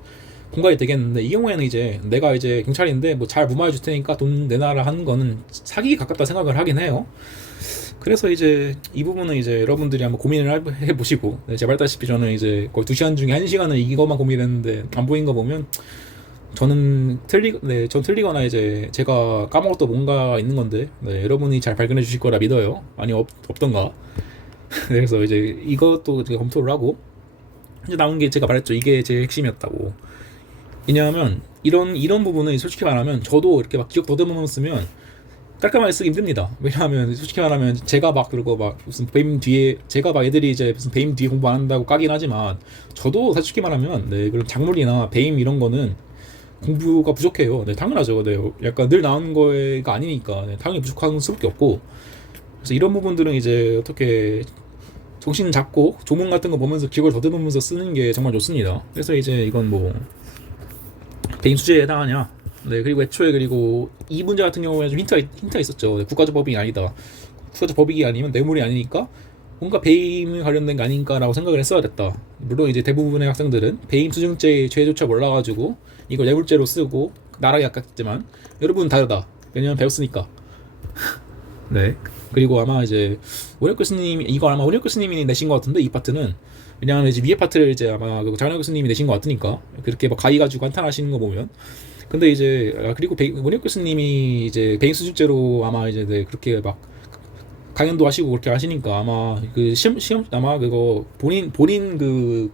공갈이 되겠는데 이 경우에는 이제 내가 이제 경찰인데 뭐 잘 무마해 줄 테니까 돈 내놔라 하는 거는 사기에 가깝다 생각을 하긴 해요. 그래서 이제 이 부분은 이제 여러분들이 한번 고민을 해보시고 네, 제가 말했다시피 저는 이제 거의 2시간 중에 1시간을 이것만 고민했는데 안 보인 거 보면 전 틀리거나 이제 제가 까먹었던 뭔가 있는 건데 네, 여러분이 잘 발견해 주실 거라 믿어요. 아니 없던가. 그래서 이제 이것도 제가 검토를 하고 이제 나온 게 제가 말했죠. 이게 제 핵심이었다고. 왜냐하면 이런 부분은 솔직히 말하면 저도 이렇게 막 기억 더듬으면 쓰면 깔끔하게 쓰기 힘듭니다. 왜냐하면 솔직히 말하면 제가 막 그러고 막 무슨 배임 뒤에 제가 막 애들이 이제 무슨 배임 뒤에 공부 안 한다고 까긴 하지만 저도 솔직히 말하면 네 그런 작물이나 배임 이런 거는 공부가 부족해요. 네 당연하죠. 네 약간 늘 나온 거가 아니니까 네, 당연히 부족한 수밖에 없고. 그래서 이런 부분들은 이제 어떻게 정신 잡고 조문 같은 거 보면서 기억을 더듬으면서 쓰는 게 정말 좋습니다. 그래서 이제 이건 뭐 배임 수재에 해당하냐? 네 그리고 애초에 그리고 이 문제 같은 경우에는 좀 힌트가 있었죠. 네, 국가적 법익이 아니다. 국가적 법익이 아니면 뇌물이 아니니까 뭔가 배임에 관련된 게 아닌가라고 생각을 했어야 됐다. 물론 이제 대부분의 학생들은 배임 수증죄의 죄조차 몰라가지고 이걸 뇌물죄로 쓰고 나락에 가깝지만 여러분은 다르다. 왜냐면 배웠으니까. 네. 그리고 아마 이제 원혁 교수님이 이거 아마 원혁 교수님이 내신 것 같은데 이 파트는 왜냐하면 이제 위에 파트를 이제 아마 장현혁 교수님이 내신 것 같으니까 그렇게 막 가위 가지고 한탄하시는 거 보면 근데 이제 그리고 원혁 교수님이 이제 배임 수준죄로 아마 이제 네, 그렇게 막 강연도 하시고 그렇게 하시니까 아마 그 시험 아마 그거 본인 그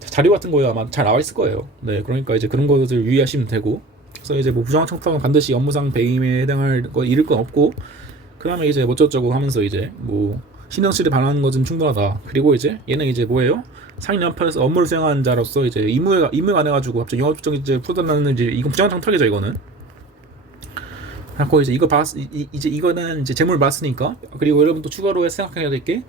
자료 같은 거에 아마 잘 나와 있을 거예요. 네, 그러니까 이제 그런 것들 유의하시면 되고. 그래서 이제 뭐 부정한 청탁은 반드시 업무상 배임에 해당할 거 잃을 건 없고. 그다음에 이제 뭐쩌고 하면서 이제 뭐 신형실에 반하는 것은 충분하다. 그리고 이제 얘는 이제 뭐예요? 상인 연판에서 업무를 수행하는 자로서 이제 임무에 관해가지고 갑자기 영업적 이제 풀어달라는 이제 이건 부정한 청탁이죠 이거는. 그리고 이제 이거는 이제 재물 봤으니까. 그리고 여러분 또 추가로 생각해야 될 게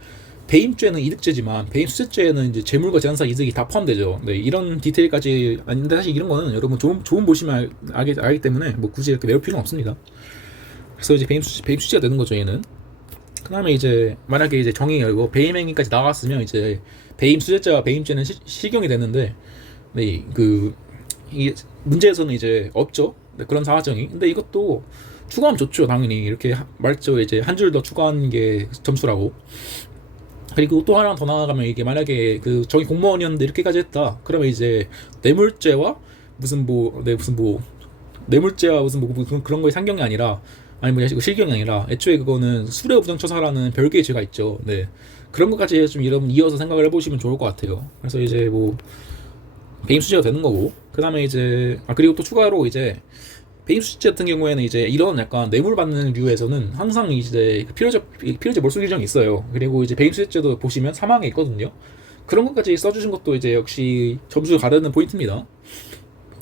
배임죄는 이득죄지만 배임 수재죄에는 이제 재물과 제한사 이득이 다 포함되죠. 네, 이런 디테일까지 아닌데 사실 이런 거는 여러분 좋은 보시면 알기 때문에 뭐 굳이 이렇게 외울 필요는 없습니다. 그래서 이제 배임 수재가 되는 거죠 얘는. 그다음에 이제 만약에 이제 정의가 이거 배임 행위까지 나왔으면 이제 배임 수재죄와 배임죄는 실경이 되는데 네, 이 문제에서는 이제 없죠. 네, 그런 사정이. 근데 이것도 추가하면 좋죠. 당연히 이렇게 말했죠. 이제 한 줄 더 추가한 게 점수라고. 그리고 또 하나 더 나아가면 이게 만약에 그 저기 공무원이었는데 이렇게까지 했다. 그러면 이제 뇌물죄와 무슨 뭐 뇌물죄와 무슨 그런 거에 상경이 아니라 아니 뭐 실경이 아니라 애초에 그거는 수뢰부정처사라는 별개의 죄가 있죠. 네. 그런 것까지 좀 여러분 이어서 생각을 해보시면 좋을 것 같아요. 그래서 이제 뭐 배임수재가 되는 거고 그다음에 이제 그리고 또 추가로 이제 배임수재 같은 경우에는 이제 이런 약간 뇌물 받는 류에서는 항상 이제 필요적 몰수 규정이 있어요. 그리고 이제 배임수재죄도 보시면 사망에 있거든요. 그런 것까지 써주신 것도 이제 역시 점수 가르는 포인트입니다.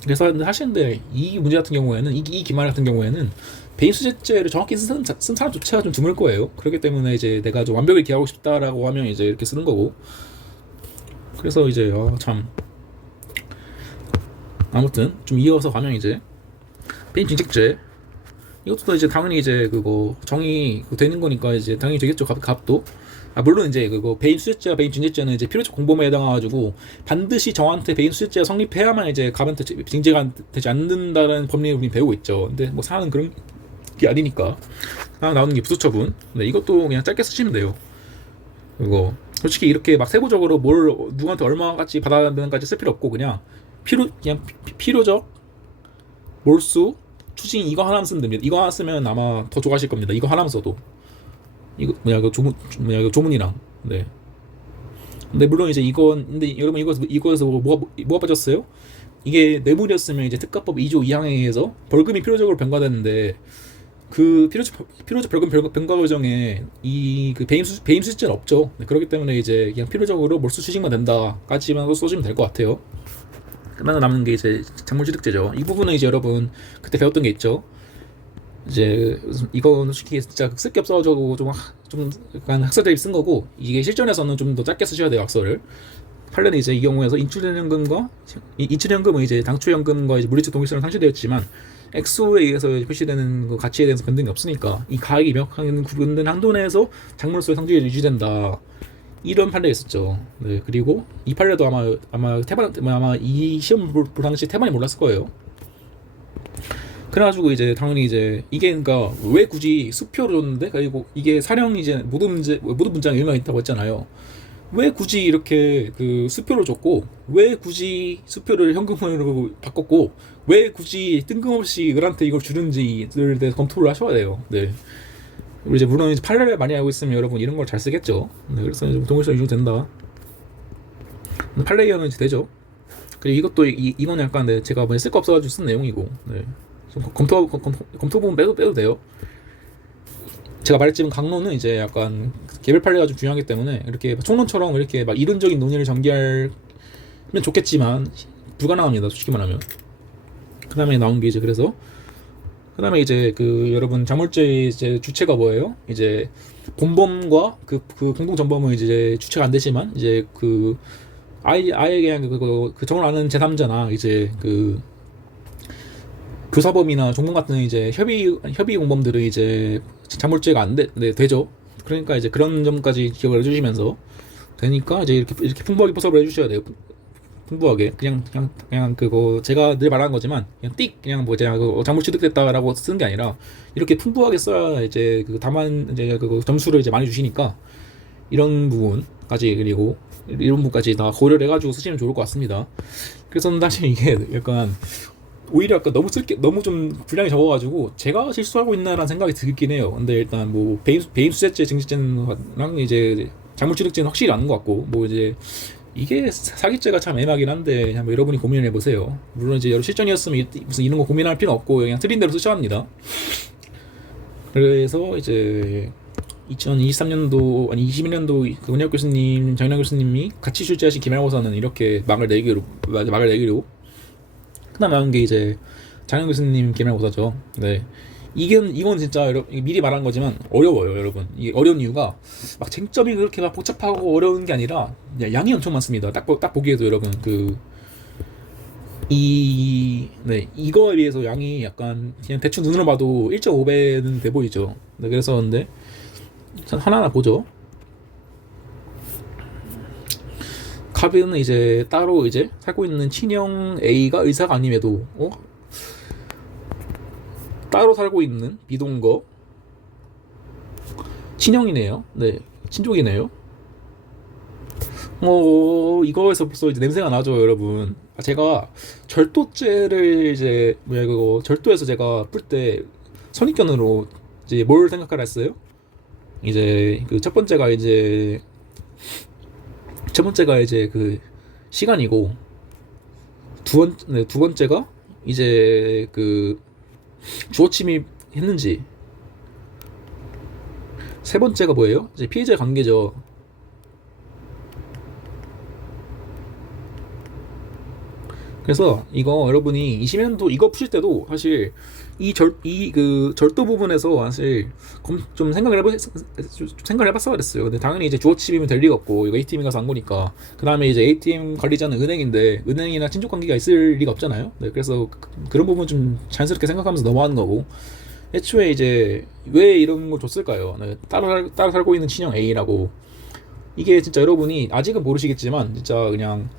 그래서 하시는데 이 문제 같은 경우에는 이 기말 같은 경우에는 배임수재죄를 정확히 쓴 사람조차가 좀 드물 거예요. 그렇기 때문에 이제 내가 좀 완벽히 기하고 싶다라고 하면 이제 이렇게 쓰는 거고. 그래서 이제 참 아무튼 좀 이어서 가면 이제 배임징직죄 이것도 이제 당연히 이제 그거 정의 되는 거니까 이제 당연히 되겠죠. 값도 물론 이제 그거 배임수재죄와 배임징직죄는 이제 필요적 공범에 해당해가지고 반드시 저한테 배임수재죄가 성립해야만 이제 갑한테 징계가 되지 않는다는 법리를 우리 배우고 있죠. 근데 뭐 사안은 그런 게 아니니까 나오는 게 부수처분. 네, 이것도 그냥 짧게 쓰시면 돼요. 이거 솔직히 이렇게 막 세부적으로 뭘 누구한테 얼마까지 받아야 되는까지 쓸 필요 없고 그냥 필요적 몰수 추징 이거 하나만 쓰면 됩니다. 이거 하나 쓰면 아마 더 좋아하실 겁니다. 이거 하나만 써도 이거 그 조문이랑 네. 근데 물론 이제 근데 여러분 이거에서 뭐가 빠졌어요? 이게 뇌물이었으면 이제 특가법 2조 2항에 의해서 벌금이 필요적으로 변가되는데 그 필요적 벌금 변가 규정에 이 그 배임수재는 없죠. 네, 그렇기 때문에 이제 그냥 필요적으로 몰수 추징만 된다까지만 써주면 될 것 같아요. 그다음에 남는 게 이제 작물취득죄죠. 이 부분은 이제 여러분 그때 배웠던 게 있죠. 이제 이거는 솔직히 진짜 쓸 게 없어가지고 좀 약간 학설 대비 쓴 거고 이게 실전에서는 좀 더 짧게 쓰셔야 돼요. 학설을. 판례는 이제 이 경우에서 인출연금은 이제 당초연금과 이제 물리적 동일성은 상실되었지만 액수에 의해서 표시되는 그 가치에 대해서 변동이 없으니까 이 가액이 명확하게 구분된 한도 내에서 작물로서의 상징이 유지된다. 이런 판례가 있었죠. 네, 그리고 이 판례도 아마 이 시험 볼 당시 태반이 몰랐을 거예요. 그래가지고 이제 당연히 이제 이게 그러니까 왜 굳이 수표를 줬는데 그리고 이게 사령 이제 모든 문장에 의미가 있다고 했잖아요. 왜 굳이 이렇게 그 수표를 줬고 왜 굳이 수표를 현금으로 바꿨고 왜 굳이 뜬금없이 을한테 이걸 주는지를 대해서 검토를 하셔야 돼요. 네. 그리고 이제 물론 이제 판례를 많이 알고 있으면 여러분 이런 걸 잘 쓰겠죠. 네, 그래서 좀 동일성 유지된다. 판례 이하면 이제 되죠. 그리고 이것도 이건 약간 네, 제가 뭐 쓸 거 없어가지고 쓴 내용이고 네. 좀 검토 부분 빼도 돼요. 제가 말했지만 강론은 이제 약간 개별 판례가 좀 중요하기 때문에 이렇게 총론처럼 이렇게 막 이론적인 논의를 전개하면 좋겠지만 불가능합니다. 솔직히 말하면. 그다음에 나온 게 이제 그래서 그다음에 이제 그 여러분 자물죄 이제 주체가 뭐예요? 이제 본범과 그 공동 전범은 이제 주체가 안 되지만 이제 그 아예 그냥 그 정을 아는 제3자나 이제 그 교사범이나 종범 같은 이제 협의 공범들은 이제 자물죄가 안 되죠. 그러니까 이제 그런 점까지 기억을 해주시면서 되니까 이제 이렇게 풍부하게 포섭을 해주셔야 돼요. 풍부하게 그냥 그거 제가 늘 말하는 거지만 그냥 뭐 제가 작물 취득됐다라고 쓰는 게 아니라 이렇게 풍부하게 써야 이제 다만 이제 그 점수를 이제 많이 주시니까 이런 부분까지 그리고 이런 부분까지 다 고려를 해가지고 쓰시면 좋을 것 같습니다. 그래서 사실 이게 약간 오히려 약간 너무 좀 분량이 적어가지고 제가 실수하고 있나라는 생각이 들긴 해요. 근데 일단 뭐 배임수재죄 증식죄랑 이제 작물취득죄는 확실히 아는 것 같고 뭐 이제 이게 사기죄가 참 애매하긴 한데 한번 여러분이 고민을 해보세요. 물론 이제 여러 실전이었으면 무슨 이런 거 고민할 필요 없고 그냥 틀린 대로 쓰셔야 합니다. 그래서 이제 2023년도 아니 21년도 그 은혁 교수님, 장인환 교수님이 같이 출제하신 기말고사는 이렇게 막을 내기로 그다음 나온 게 이제 장현 교수님 기말고사죠. 네. 이건 진짜 미리 말한 거지만 어려워요, 여러분. 이게 어려운 이유가 막 쟁점이 그렇게 막 복잡하고 어려운 게 아니라 양이 엄청 많습니다. 딱 보기에도 여러분 이거에 비해서 양이 약간 그냥 대충 눈으로 봐도 1.5배는 돼 보이죠. 네, 그래서 근데 하나하나 보죠. 카비는 이제 따로 이제 살고 있는 친형 A가 의사가 아님에도 따로 살고 있는 비동거 친형이네요. 네, 친족이네요. 이거에서 벌써 이제 냄새가 나죠, 여러분. 제가 절도죄를 이제 뭐야 그거 절도에서 제가 풀 때 선입견으로 이제 뭘 생각하라 했어요? 이제 그 첫 번째가 이제 그 시간이고 두 번째가 이제 그 주어 침입했는지, 세 번째가 뭐예요? 이제 피해자의 관계죠. 그래서 이거 여러분이 20년도 이거 푸실 때도 사실 이 그 절도 부분에서 사실 좀 생각을 해봤어야 됐어요. 근데 당연히 이제 주어 침입이면 될 리가 없고, 이거 ATM에 가서 안 거니까. 그 다음에 이제 ATM 관리자는 은행인데 은행이나 친족 관계가 있을 리가 없잖아요. 네, 그래서 그런 부분 좀 자연스럽게 생각하면서 넘어가는 거고, 애초에 이제 왜 이런 걸 줬을까요? 네, 따로 살고 있는 친형 A라고. 이게 진짜 여러분이 아직은 모르시겠지만 진짜 그냥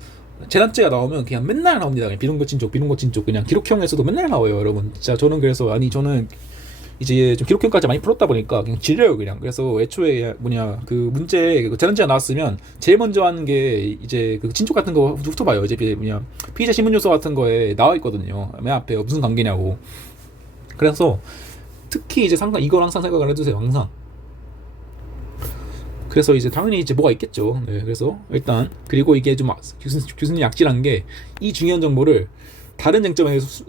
재단죄가 나오면 그냥 맨날 나옵니다. 그냥 비lun거 친족 그냥 기록형에서도 맨날 나와요, 여러분. 진짜 저는 그래서 저는 이제 좀 기록형까지 많이 풀었다 보니까 그냥 질려요, 그냥. 그래서 애초에 뭐냐 그 문제 그 재단죄가 나왔으면 제일 먼저 하는 게 이제 그 친족 같은 거 훑어봐요. 이제 뭐냐 피의자 신문 요소 같은 거에 나와 있거든요. 맨 앞에 무슨 관계냐고. 그래서 특히 이제 이걸 항상 생각을 해두세요, 항상. 그래서 이제 당연히 이제 뭐가 있겠죠. 네, 그래서 일단 그리고 이게 좀 교수님 약질한 게 이 중요한 정보를 다른 쟁점에서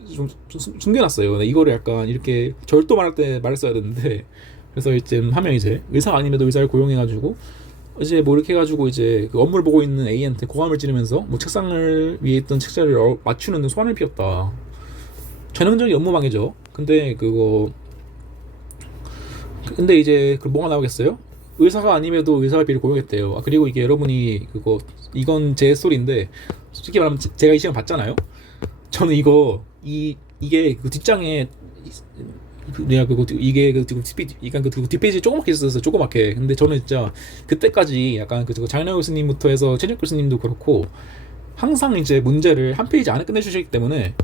숨겨놨어요. 네, 이거를 약간 이렇게 절도 말할 때 말했어야 되는데, 그래서 이제 하면 이제 의사가 아님에도 의사를 고용해가지고 이제 뭐 이렇게 해가지고 이제 그 업무를 보고 있는 A한테 고함을 지르면서 뭐 책상을 위에 있던 책자를 맞추는 소란을 피웠다. 전형적인 업무 방해죠. 근데 이제 그 뭐가 나오겠어요? 의사가 아님에도 의사비를 고용했대요. 그리고 이게 여러분이 이건 제 스토리인데, 솔직히 말하면 제가 이 시간 봤잖아요. 저는 이게 그 뒷장에 그냥 이게 그 뒷페이지 조그맣게 있었어요, 조그맣게. 근데 저는 진짜 그때까지 약간 장인영 교수님부터 해서 최진욱 교수님도 그렇고 항상 이제 문제를 한 페이지 안에 끝내주시기 때문에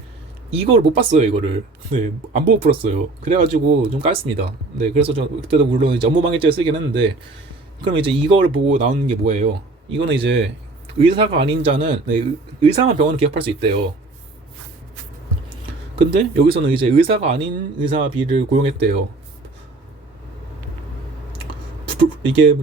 이걸 못 봤어요, 이거를. 네, 안 보고 풀었어요. 그래가지고 좀 깠습니다. 네, 그래서 저 그때도 물론 이제 업무방해죄 쓰긴 했는데, 그럼 이제 이걸 보고 나오는 게 뭐예요? 이거는 이제 의사가 아닌 자는, 네, 의사만 병원을 기업할 수 있대요. 근데 여기서는 이제 의사가 아닌 의사비를 고용했대요. 이게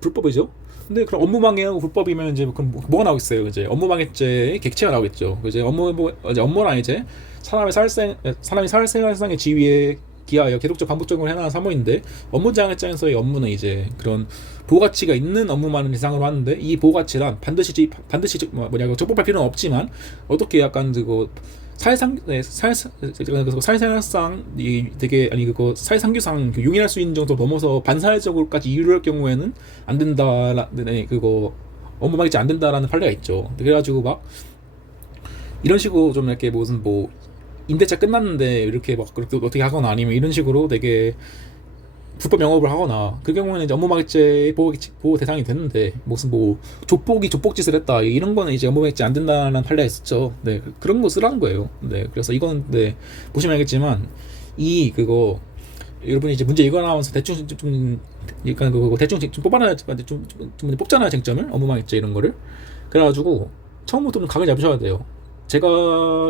불법이죠? 근데 그럼 업무방해하고 불법이면 이제 그럼 뭐가 나오겠어요? 이제 업무방해죄의 객체가 나오겠죠. 이제 업무랑 이제 사람이 사회생활상의 지위에 기하여 계속적 반복적으로 해나가는 사무인데, 업무장애장에서의 업무는 이제 그런 보호가치가 있는 업무만을 대상으로 하는데, 이 보호가치란 반드시 적법할 필요는 없지만 어떻게 약간 사회생활상 되게 사회상규상 용인할 수 있는 정도 넘어서 반사회적으로까지 이유할 경우에는 안 된다라는 업무방해죄 안 된다라는 판례가 있죠. 그래가지고 막 이런 식으로 좀 이렇게 무슨 뭐 임대차 끝났는데 이렇게 막 그렇게 어떻게 하거나, 아니면 이런 식으로 되게 불법 영업을 하거나, 그 경우에는 이제 업무방해죄 보호 대상이 되는데, 무슨 뭐 조폭짓을 했다 이런 거는 이제 업무방해죄 안 된다는 판례가 있었죠. 네, 그런 거 쓰라는 거예요. 네, 그래서 이건 네 보시면 알겠지만 여러분이 이제 문제 읽어나오면서 대충 좀 약간 대충 좀 뽑아놔야 좀 뽑잖아요, 쟁점을. 업무방해죄 이런 거를. 그래가지고 처음부터 좀 각을 잡으셔야 돼요. 제가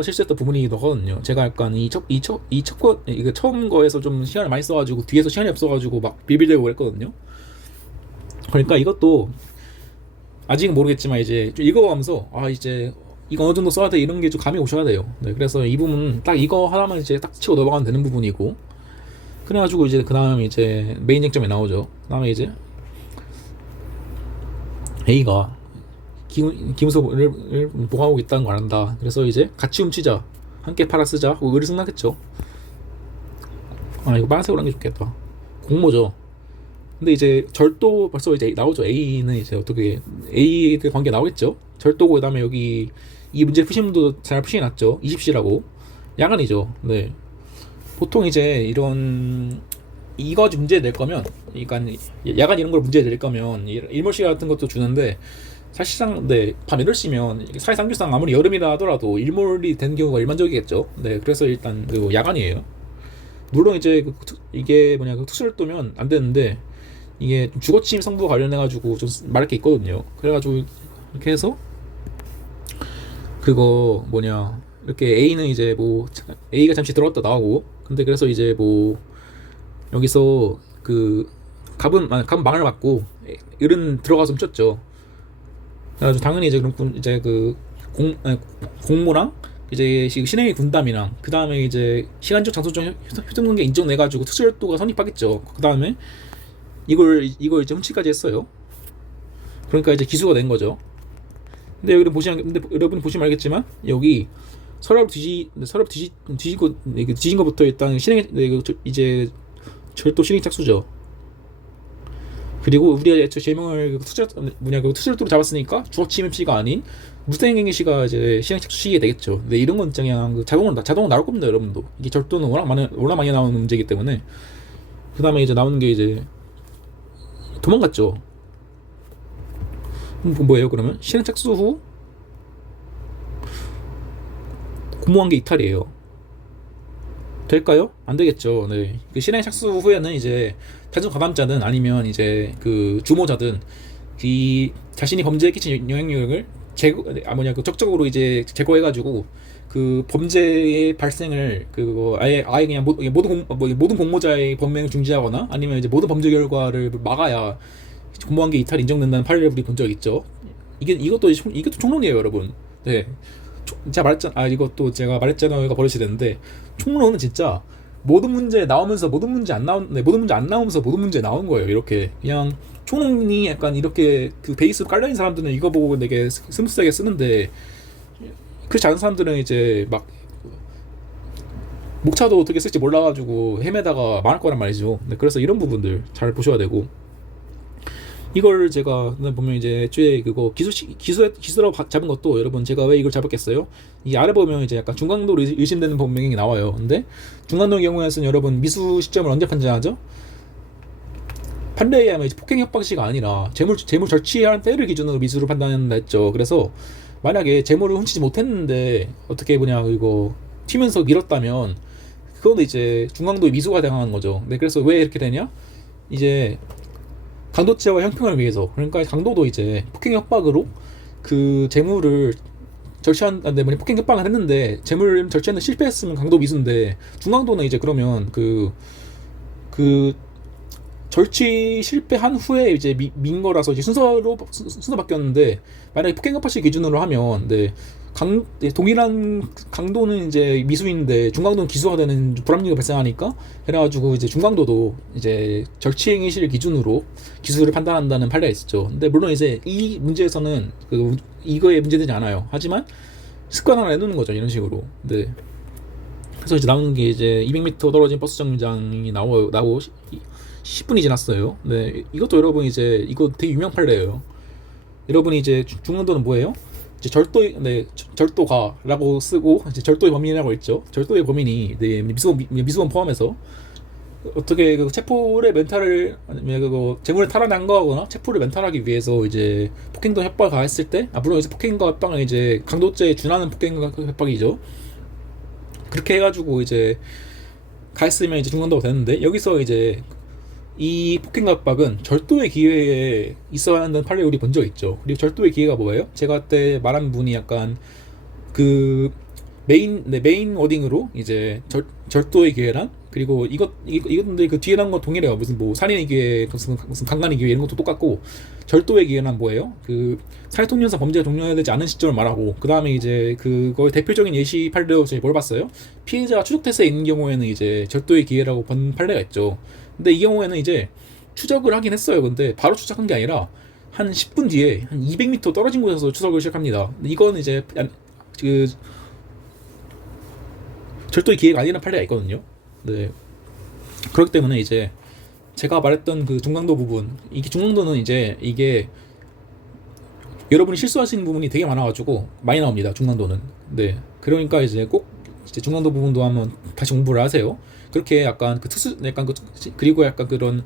실수했던 부분이기도 하거든요. 제가 약간 이거 처음 거에서 좀 시간을 많이 써가지고 뒤에서 시간이 없어가지고 막 비빌대고 그랬거든요. 그러니까 이것도 아직은 모르겠지만 이제 좀 읽어가면서 이제 이거 어느 정도 써야 돼 이런 게 좀 감이 오셔야 돼요. 네, 그래서 이 부분 딱 이거 하나만 이제 딱 치고 넘어가면 되는 부분이고, 그래가지고 이제 그 다음에 이제 메인 쟁점이 나오죠. 그 다음에 이제 A가 기무서를 보호하고 있다는 걸 안다. 그래서 이제 같이 훔치자, 함께 팔아 쓰자 하고 의를 승낙했죠. 이거 빨간색으로 한 게 좋겠다. 공모죠. 근데 이제 절도 벌써 이제 나오죠. A는 이제 어떻게 A의 관계 나오겠죠. 절도고, 그다음에 여기 이 문제 푸신 분도 잘 푸시놨죠. 20시라고 야간이죠. 네. 보통 이제 이거 문제 낼 거면, 그러니까 야간 이런 걸 문제 낼 거면 일몰 시간 같은 것도 주는데, 사실상 네, 밤 8시면 사회상규상 아무리 여름이라 하더라도 일몰이 되는 경우가 일반적이겠죠. 네, 그래서 일단 야간이에요. 물론 이제 이게 특수절도면 안 되는데, 이게 주거침 성부와 관련해가지고 좀 말할 게 있거든요. 그래가지고 이렇게 해서 그거 뭐냐 이렇게 A는 이제 뭐 A가 잠시 들어갔다 나오고, 근데 그래서 이제 뭐 여기서 그 갑은 망을 맞고 을은 들어가서 훔쳤죠. 그래가지고 당연히 이제 그럼 이제 그 공모랑 이제 신행위 군담이랑 그 다음에 이제 시간적 장소적 효등관계 인정돼가지고 특수절도가 성립하겠죠. 그 다음에 이걸 이제 훔치까지 했어요. 그러니까 이제 기수가 된 거죠. 근데 여러분 보시면 알겠지만 여기 뒤진 것부터 일단 이제 절도 실행 착수죠. 그리고 우리가 애초 제명을 투절도로 잡았으니까 주어침입시가 아닌 무생행위시가 이제 실행 착수 시기가 되겠죠. 근데 이런 건 그냥 자동으로 나올 겁니다, 여러분도. 이게 절도는 워낙 많이 나오는 문제이기 때문에. 그 다음에 이제 나오는 게 이제 도망갔죠. 뭐예요 그러면? 실행 착수 후 공모관계 이탈이에요. 될까요? 안 되겠죠. 네. 그 실행 착수 후에는 이제 단순 가담자든 아니면 이제 그 주모자든 이 자신이 범죄에 끼친 영향력을 적극적으로 이제 제거해가지고 그 범죄의 발생을 그거 아예 그냥 모든 공모자의 범행을 중지하거나 아니면 이제 모든 범죄 결과를 막아야 공모관계 이탈 인정된다는 판례를 우리 본 적 있죠. 이것도 총론이에요, 여러분. 네. 이것도 제가 말했잖아요가 버릇이 되는데, 총론은 진짜 모든 문제 나오면서 모든 문제 안 나오면서 모든 문제 나온 거예요. 이렇게 그냥 총론이 약간 이렇게 그 베이스로 깔려있는 사람들은 이거 보고 되게 스무스하게 쓰는데, 그렇지 않은 사람들은 이제 막 목차도 어떻게 쓸지 몰라가지고 헤매다가 망할 거란 말이죠. 네, 그래서 이런 부분들 잘 보셔야 되고, 이걸 제가 보면 이제 애초에 그거 기수로 잡은 것도, 여러분 제가 왜 이걸 잡았겠어요? 이 아래 보면 이제 약간 중강도로 의심되는 범행이 나와요. 근데 중강도의 경우에는 여러분 미수 시점을 언제 판정하죠? 판례에 의하면 이제 폭행 협박시가 아니라 재물 절취한 때를 기준으로 미수를 판단한다 했죠. 그래서 만약에 재물을 훔치지 못했는데 어떻게 이거 튀면서 밀었다면 그거는 이제 중강도의 미수가 당한 거죠. 네, 그래서 왜 이렇게 되냐? 이제 강도죄와 형평을 위해서, 그러니까 강도도 이제 폭행 협박으로 그 재물을 절취한데 폭행 협박을 했는데 재물 절취하는 실패했으면 강도 미수인데, 중강도는 이제 그러면 그 절취 실패한 후에 이제 민 거라서 이제 순서 바뀌었는데, 만약에 폭행 협박시 기준으로 하면 동일한 강도는 이제 미수인데 중강도는 기수가 되는 불합리가 발생하니까, 그래가지고 이제 중강도도 이제 절취행위 실 기준으로 기수를 판단한다는 판례가 있었죠. 근데 물론 이제 이 문제에서는 이거에 문제되지 않아요. 하지만 습관화를 해놓는 거죠, 이런 식으로. 네. 그래서 이제 나오는 게 이제 200m 떨어진 버스 정류장이 나오고 10분이 지났어요. 네, 이것도 여러분 이제 이거 되게 유명 판례예요. 여러분이 이제 중강도는 뭐예요? 이제 절도가라고 쓰고 이제 절도의 범인이라고 있죠. 절도의 범인이 미수범 포함해서 어떻게 그 체포의 멘탈을 아니면 그거 재물을 탈환한 거하거나 체포를 멘탈하기 위해서 이제 폭행도 협박을 가했을 때, 물론 여기서 폭행과 협박은 이제 강도죄에 준하는 폭행과 협박이죠. 그렇게 해가지고 이제 가했으면 이제 중강도가 되는데, 여기서 이제 이 폭행과 협박은 절도의 기회에 있어야 한다는 판례를 우리 본 적 있죠. 그리고 절도의 기회가 뭐예요? 제가 그때 말한 분이 약간 그 메인 워딩으로 이제 절도의 기회란, 그리고 이것들 그 뒤에 나온 거 동일해요. 무슨 뭐 살인의 기회, 무슨 강간의 기회 이런 것도 똑같고, 절도의 기회란 뭐예요? 그 사회통념상 범죄가 종료해야 되지 않은 시점을 말하고, 그 다음에 이제 그거의 대표적인 예시 판례로 저희 뭘 봤어요? 피해자가 추적태세에 있는 경우에는 이제 절도의 기회라고 본 판례가 있죠. 근데 이 경우에는 이제 추적을 하긴 했어요. 근데 바로 추적한 게 아니라 한 10분 뒤에 한 200m 떨어진 곳에서 추적을 시작합니다. 이건 이제 그 절도의 기회가 아니라는 판례가 있거든요. 네. 그렇기 때문에 이제 제가 말했던 그 중강도 부분, 이게 중강도는 이제 이게 여러분이 실수하시는 부분이 되게 많아가지고 많이 나옵니다, 중강도는. 네. 그러니까 이제 꼭 이제 중강도 부분도 한번 다시 공부를 하세요. 그렇게 약간 그리고 약간 그런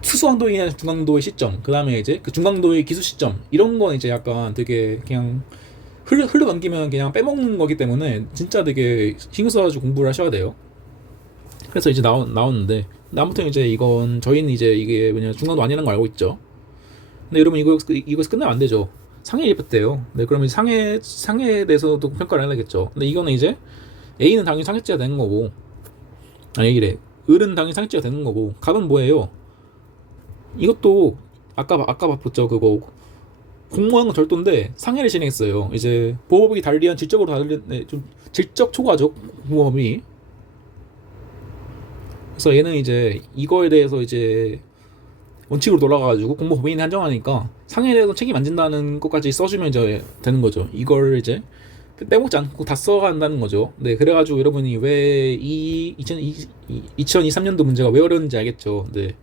수수강도의 중강도의 시점, 그 다음에 이제 그 중강도의 기수 시점, 이런 건 이제 약간 되게 그냥 흘러 넘기면 그냥 빼먹는 거기 때문에 진짜 되게 신경 써가지고 공부를 하셔야 돼요. 그래서 이제 나오는데, 아무튼 이제 저희는 이제 이게 중강도 아니라는 걸 알고 있죠. 근데 여러분 이거에서 끝나면 안 되죠. 상해 입었대요. 네, 그러면 상해에 대해서도 평가를 해야겠죠. 근데 이거는 이제 A는 당연히 상해죄가 되는 거고, 아니 이래, 을은 당연히 상해죄가 되는 거고, 갑은 뭐예요? 이것도 아까 봤죠. 그거 공모한 건 절도인데 상해를 진행했어요. 이제 보호법이 달리한 질적으로 달리 좀 질적 초과죠, 보호법이. 그래서 얘는 이제 이거에 대해서 이제 원칙으로 돌아가가지고 공모법인이 한정하니까 상해에 대해서 책임 안 진다는 것까지 써주면 이제 되는 거죠. 이걸 이제 빼먹지 않고 다 써간다는 거죠. 네, 그래가지고 여러분이 왜 이 2023년도 문제가 왜 어려운지 알겠죠. 네,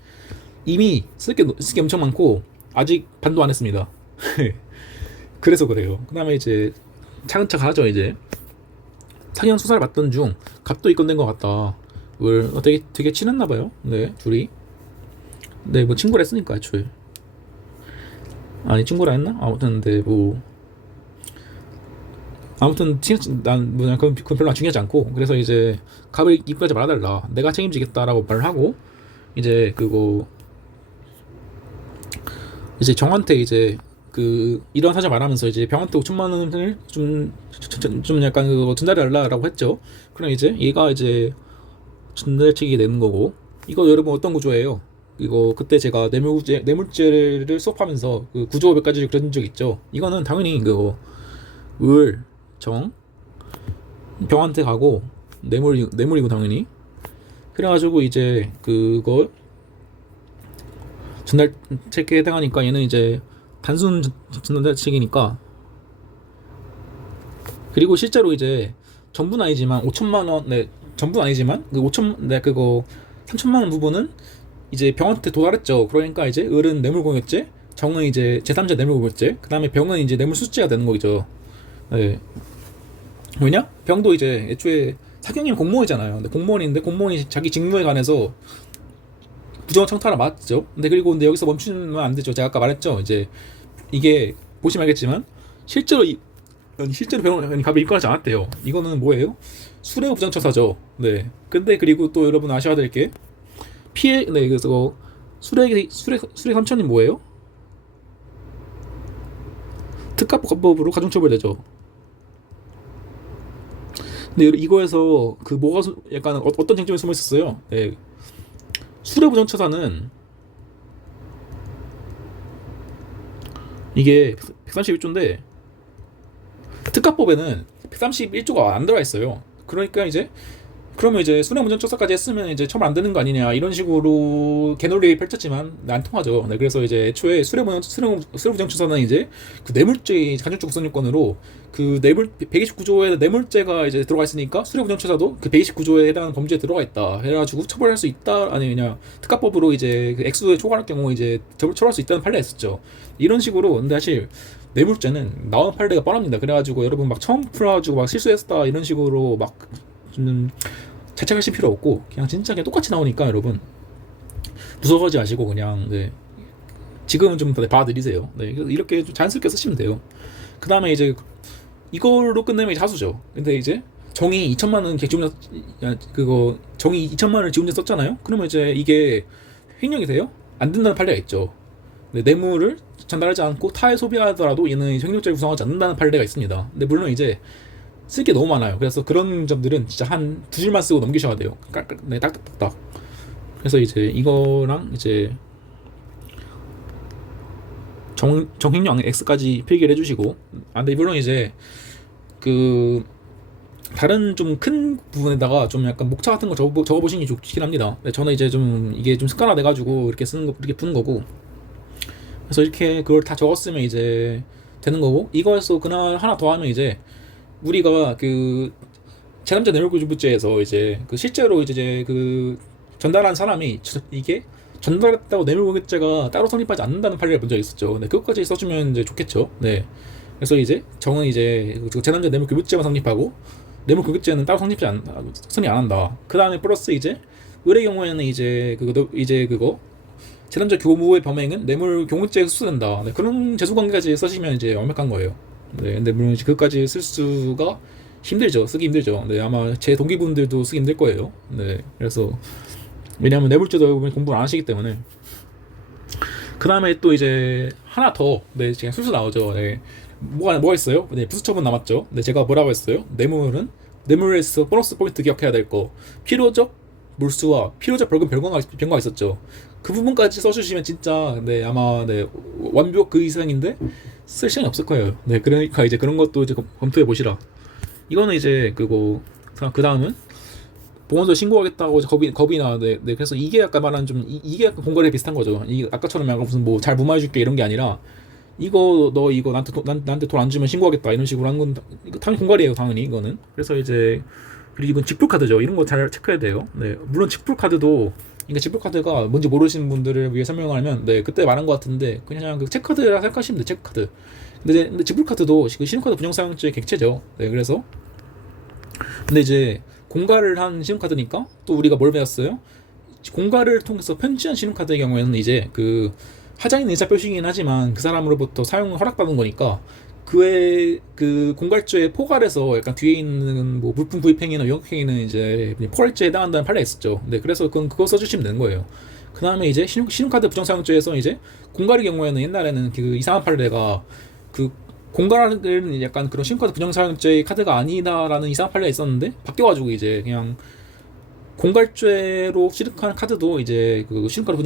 이미 쓸 게 엄청 많고 아직 반도 안 했습니다. 그래서 그래요. 그 다음에 이제 차근차근 하죠. 이제 사기형 수사를 받던 중 갑도 입건된 것 같다. 되게 친했나 봐요. 네, 둘이. 네, 뭐 친구를 했으니까 애초에. 아니 친구라 했나? 아무튼 근데 뭐 아무튼 난 그냥 그건 별로 중요하지 않고, 그래서 이제 갑을 입건하지 말아달라, 내가 책임지겠다라고 말을 하고, 이제 그거 이제 정한테 이제 그 이런 사실 말하면서 이제 병한테 5천만 원을 좀 약간 그거 전달해달라라고 했죠. 그럼 이제 얘가 이제 전달책이 되는 거고, 이거 여러분 어떤 구조예요? 이거 그때 제가 뇌물죄를 수업하면서 그 구조 몇 가지를 그려준 적 있죠. 이거는 당연히 그거 정 병한테 가고 뇌물이고 당연히. 그래가지고 이제 그거 전달책에 해당하니까 얘는 이제 단순 전달책이니까. 그리고 실제로 이제 전부는 아니지만 5천만 원, 네, 전부는 아니지만 그 5천, 네, 그거 3천만 원 부분은 이제 병한테 도달했죠. 그러니까 이제 을은 뇌물공여죄, 정은 이제 제3자 뇌물공여죄, 그 다음에 병은 이제 뇌물수수죄가 되는 거죠. 네. 왜냐? 병도 이제 애초에 사경이면 공무원이잖아요. 근데 공무원이 자기 직무에 관해서 부정한 청탁을 맞죠. 근데 여기서 멈추면 안 되죠. 제가 아까 말했죠. 이제 이게 보시면 알겠지만 실제로 병원이 갑을 입건하지 않았대요. 이거는 뭐예요? 수뢰 부정처사죠. 네. 근데 그리고 또 여러분 아셔야 될 게 네, 그래서 수뢰 3천이 뭐예요? 특가법으로 가중처벌되죠. 근데 이거에서 그 뭐가 약간 어떤 쟁점이 숨어 있었어요. 네. 수뢰 부정처사는 이게 131조인데 특가법에는 131조가 안 들어가 있어요. 그러니까 이제 그러면 이제 수뇌무전처사까지 했으면 이제 처벌 안 되는 거 아니냐, 이런 식으로 개논리 펼쳤지만 안 통하죠. 네, 그래서 이제 애초에 수뇌부정처사는 이제 그 뇌물죄 간접적 우선요건으로 그 뇌물 129조에 뇌물죄가 이제 들어가 있으니까 수뇌부정처사도 그 129조에 해당하는 범죄에 들어가 있다 해가지고 처벌할 수 있다, 아니 그냥 특가법으로 이제 그 액수에 초과할 경우 이제 처벌할 수 있다는 판례가 있었죠. 이런 식으로. 근데 사실 뇌물죄는 나온 판례가 뻔합니다. 그래가지고 여러분 막 처음 풀어가지고 막 실수했다 이런 식으로 막 좀 자책하실 필요 없고, 그냥 진짜 그냥 똑같이 나오니까 여러분 무서워하지 마시고 그냥, 네, 지금은 좀 받아들이세요. 네, 이렇게 좀 자연스럽게 쓰시면 돼요. 그 다음에 이제 이걸로 끝내면 이제 하수죠. 근데 이제 정의 2천만 원 지원자, 그거 정의 2천만 원을 지원자 썼잖아요. 그러면 이제 이게 횡령이 돼요? 안 된다는 판례가 있죠. 네, 뇌물을 전달하지 않고 타에 소비하더라도 얘는 횡령죄를 구성하지 않는다는 판례가 있습니다. 근데 물론 이제 쓸 게 너무 많아요. 그래서 그런 점들은 진짜 한 두 줄만 쓰고 넘기셔야 돼요. 네, 딱딱딱. 그래서 이제 이거랑 이제 정행령 X까지 필기를 해주시고, 근데 물론 이제 그 다른 좀 큰 부분에다가 좀 약간 목차 같은 거 적어보시는 게 좋긴 합니다. 네, 저는 이제 좀 이게 좀 습관화돼가지고 이렇게 이렇게 푸는 거고, 그래서 이렇게 그걸 다 적었으면 이제 되는 거고, 이거에서 그날 하나 더 하면 이제 우리가 그 제3자 뇌물구조죄에서 이제 그 실제로 이제 그 전달한 사람이 이게 전달했다고 뇌물공여죄가 따로 성립하지 않는다는 판례를 본 적이 있었죠. 근데 그것까지 써주면 이제 좋겠죠. 네. 그래서 이제 정은 이제 그 제3자 뇌물교부죄만 성립하고 뇌물교부죄는 따로 성립 안 한다. 그 다음에 플러스 이제 을의 경우에는 이제 그거 제3자 교무의 범행은 뇌물공여죄에 수수된다. 네. 그런 재수관계까지 써주시면 이제 완벽한 거예요. 네, 근데 물론 그것까지 쓸 수가 쓰기 힘들죠. 네, 아마 제 동기분들도 쓰기 힘들 거예요. 네, 그래서 왜냐하면 뇌물죄도 공부를 안 하시기 때문에. 그 그 다음에 또 이제 하나 더, 네, 지금 술술 나오죠. 네. 뭐가 있어요? 네, 부수 처분 남았죠. 네, 제가 뭐라고 했어요? 뇌물에서 보너스 포인트 기억해야 될 거. 필요적 몰수와 필요적 벌금 변경가 있었죠. 그 부분까지 써주시면 진짜, 네, 아마, 네, 완벽 그 이상인데, 쓸 시간이 없을 거예요. 네, 그러니까 이제 그런 것도 이제 검토해 보시라. 이거는 이제 그 다음은 보건소 신고하겠다고 이제 겁이 나. 네, 네. 그래서 이게 아까 말한 이게 약간 공갈에 비슷한 거죠. 이 아까처럼 약간 무슨 뭐 잘 무마해줄게 이런 게 아니라 이거 너 이거 나한테 돈 안 주면 신고하겠다 이런 식으로 한 건 이거 당연히 공갈이에요, 당연히 이거는. 그래서 이제 그리고 이건 직불 카드죠. 이런 거 잘 체크해야 돼요. 네, 물론 직불 카드도 그러니까 직불 카드가 뭔지 모르시는 분들을 위해 설명을 하면 네 그때 말한 것 같은데 그냥 그 체크카드라 생각하시면 돼 체크카드. 근데 직불 카드도 그 신용카드 분용사용죄 객체죠. 네, 그래서 근데 이제 공갈을 한 신용카드니까 또 우리가 뭘 배웠어요? 공갈을 통해서 편지한 신용카드의 경우에는 이제 그 하자인 의사표시이긴 하지만 그 사람으로부터 사용을 허락받은 거니까 그의 그 공갈죄에 포괄해서 약간 뒤에 있는 뭐 물품 구입 행위나 위법 행위는 이제 포괄죄에 해당한다는 판례가 있었죠. 네, 그래서 그거 써주시면 되는 거예요. 그 다음에 이제 신용카드 부정사용죄에서 이제 공갈의 경우에는 옛날에는 그 이상한 판례가 그 공갈은 약간 그런 신용카드 부정사용죄 카드가 아니다라는 이상한 판례가 있었는데 바뀌어가지고 이제 그냥 공갈죄로 취득한 카드도 이제 그 신용카드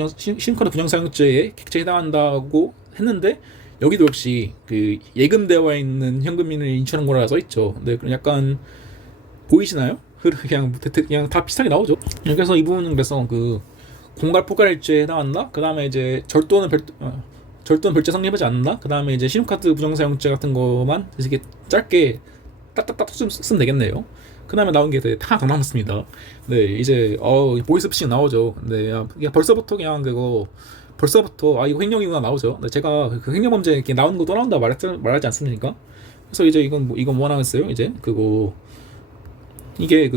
부정사용죄에 객체에 해당한다고 했는데 여기도 역시 그 예금되어 있는 현금인을 인출한 거라 써 있죠. 근데 약간 보이시나요? 그냥 다 비슷하게 나오죠. 그래서 이 부분은 그래서 그 공갈 포괄죄에 해당한다. 그 다음에 이제 절도는 별죄 성립하지 않는다. 그 다음에 이제 신용카드 부정사용죄 같은 거만 이렇게 짧게 딱딱딱 쓰면 되겠네요. 그 다음에 나온 게 하나 더 남았습니다. 네, 이제 보이스피싱 나오죠. 네, 벌써부터 이거 횡령이구나 나오죠. 네, 제가 그 횡령범죄 이렇게 나오는 거 또 나온다 말하지 않습니까? 그래서 이제 이건 뭐 하겠어요? 이제 이게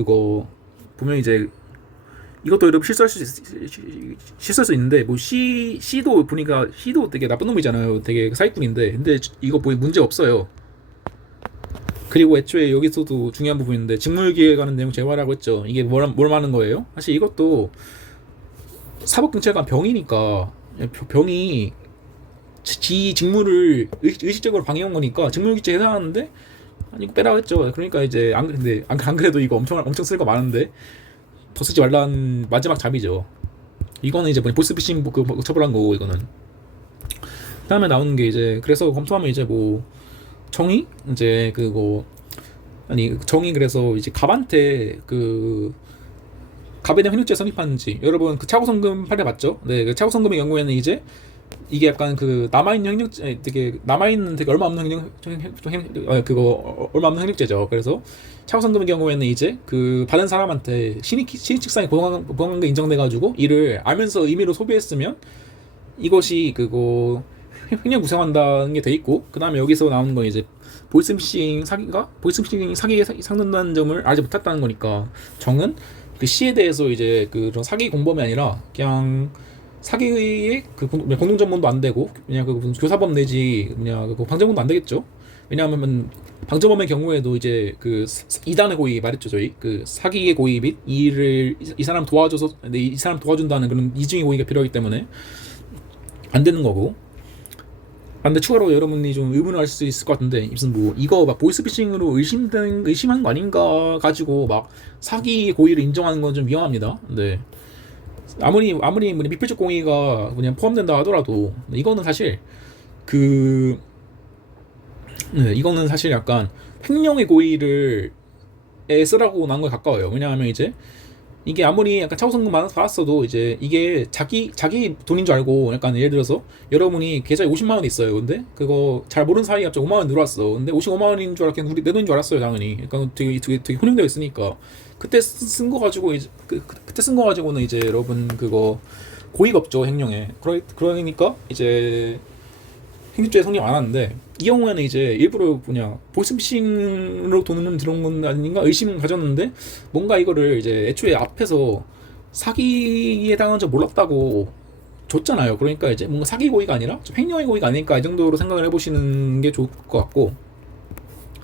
보면 이제 이것도 여러분 실수할 수 있는데 뭐 C도 보니까 C도 되게 나쁜 놈이잖아요. 되게 사기꾼인데 근데 이거 뭐 문제 없어요. 그리고 애초에 여기서도 중요한 부분인데 직무유기에 관한 내용 제외하라고 했죠. 이게 뭘 말하는 거예요? 사실 이것도 사법경찰관 병이니까 병이 지 직무를 의식적으로 방해한 거니까 직무유기죄에 해당하는데 아니 이거 빼라고 했죠. 그러니까 이제 안 그래도 이거 엄청 쓸 거 많은데 더 쓰지 말라는 마지막 잡이죠. 이거는 이제 보이스피싱 처벌한 거고 이거는. 그다음에 나오는 게 이제 그래서 검토하면 이제 뭐 정의 이제 정의 그래서 이제 갑한테 갑에 대한 횡령죄 성립하는지 여러분 그 차고성금 판례 봤죠? 네, 그 차고성금의 경우에는 이제 이게 약간 남아있는 되게 얼마 없는 얼마 없는 횡령죄죠. 그래서 차고성금의 경우에는 이제 그 받은 사람한테 신익직상의 보상관계 인정돼가지고 이를 알면서 임의로 소비했으면 이것이 횡령 구성한다는 게 돼 있고 그 다음에 여기서 나오는 건 이제 보이스피싱 사기에 상는다는 점을 알지 못했다는 거니까 정은 그 C에 대해서 이제 그런 사기 공범이 아니라 그냥 사기의 공동전문도 안 되고 그냥 무슨 교사범 내지 그냥 방정범도 안 되겠죠. 왜냐하면 방정범의 경우에도 이제 2단의 고의 말했죠. 저희 사기의 고의 및 이 사람 도와줘서 이 사람 도와준다는 그런 이중의 고의가 필요하기 때문에 안 되는 거고. 근데 추가로 여러분이 좀 의문을 할 수 있을 것 같은데 무슨 뭐 이거 막 보이스피싱으로 의심한 거 아닌가 가지고 막 사기 고의를 인정하는 건 좀 위험합니다. 네. 아무리 미필적 공의가 그냥 포함된다 하더라도 이거는 사실 이거는 사실 약간 횡령의 고의를 쓰라고 나온 거에 가까워요. 왜냐하면 이제 이게 아무리 약간 차고성금 받았어도 이제 이게 자기 돈인 줄 알고 약간 예를 들어서 여러분이 계좌에 50만 원 있어요. 근데 그거 잘 모르는 사이에 갑자기 5만 원 늘어왔어. 근데 55만 원인 줄 알았더니 내 돈인 줄 알았어요, 당연히. 그러니까 되게 혼용되어 있으니까 그때 쓴 거 가지고 이제 그때 쓴 거 가지고는 이제 여러분 고의가 없죠, 횡령에. 그러니까 이제 횡령죄 성립 안 하는데 이 경우에는 이제 일부러 보이스피싱으로 돈을 들어온 건 아닌가 의심을 가졌는데 뭔가 이거를 이제 애초에 앞에서 사기에 해당한 줄 몰랐다고 줬잖아요. 그러니까 이제 뭔가 사기 고의가 아니라 좀 횡령의 고의가 아닐까 이 정도로 생각을 해보시는 게 좋을 것 같고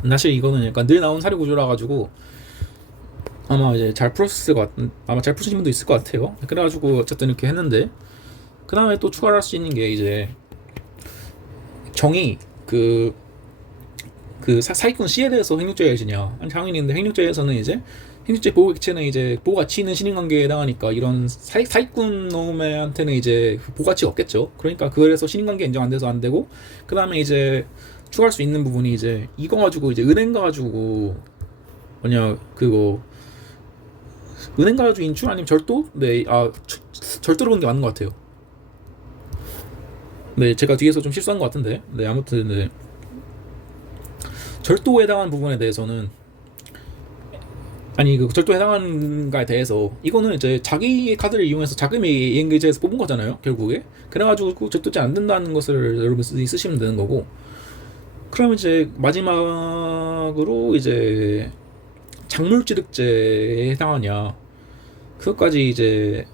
사실 이거는 약간 늘 나온 사례 구조라 가지고 아마 이제 잘 풀으신 분도 있을 것 같아요. 그래가지고 어쨌든 이렇게 했는데 그 다음에 또 추가할 수 있는 게 이제 정의 사기꾼 C에 대해서 행육죄가 지냐. 당연히 근데 행육죄에서는 이제 행육죄 보호 객체는 이제 보호 가치 있는 신인관계에 해당하니까 이런 사기꾼 놈한테는 이제 보호 가치가 없겠죠. 그러니까 그래서 신인관계 인정 안 돼서 안 되고, 그 다음에 이제 추가할 수 있는 부분이 이제 이거 가지고 이제 은행 가지고 뭐냐 그거 은행 가지고 인출 아니면 절도? 네, 절도로 본 게 맞는 것 같아요. 네, 제가 뒤에서 좀 실수한 것 같은데, 네, 아무튼 네. 절도에 해당한 부분에 대해서는 그 절도에 해당한 거에 대해서 이거는 이제 자기 카드를 이용해서 자금이 이행계좌에서 뽑은 거잖아요, 결국에. 그래가지고 절도죄 안 된다는 것을 여러분 쓰시면 되는 거고. 그러면 이제 마지막으로 이제 작물취득죄에 해당하냐, 그것까지 이제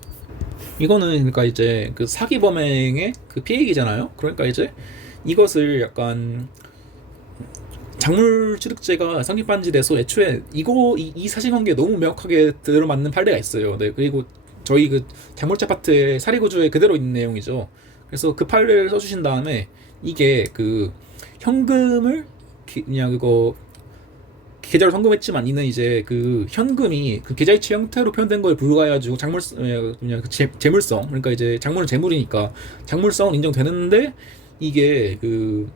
이거는 그러니까 이제 그 사기 범행의 그 피해액이잖아요. 그러니까 이제 이것을 약간 작물취득죄가 성립반지돼서 애초에 이 사실관계에 너무 명확하게 들어맞는 판례가 있어요. 네, 그리고 저희 그 작물채 파트의 사례구조에 그대로 있는 내용이죠. 그래서 그 판례를 써주신 다음에 이게 그 현금을 그냥 그거 계좌로 송금했지만 이는 이제 그 현금이 그 계좌이체 형태로 표현된 거에 불과해가지고 그냥 그 재물성, 그러니까 이제 작물은 재물이니까 작물성은 인정되는데 이게 그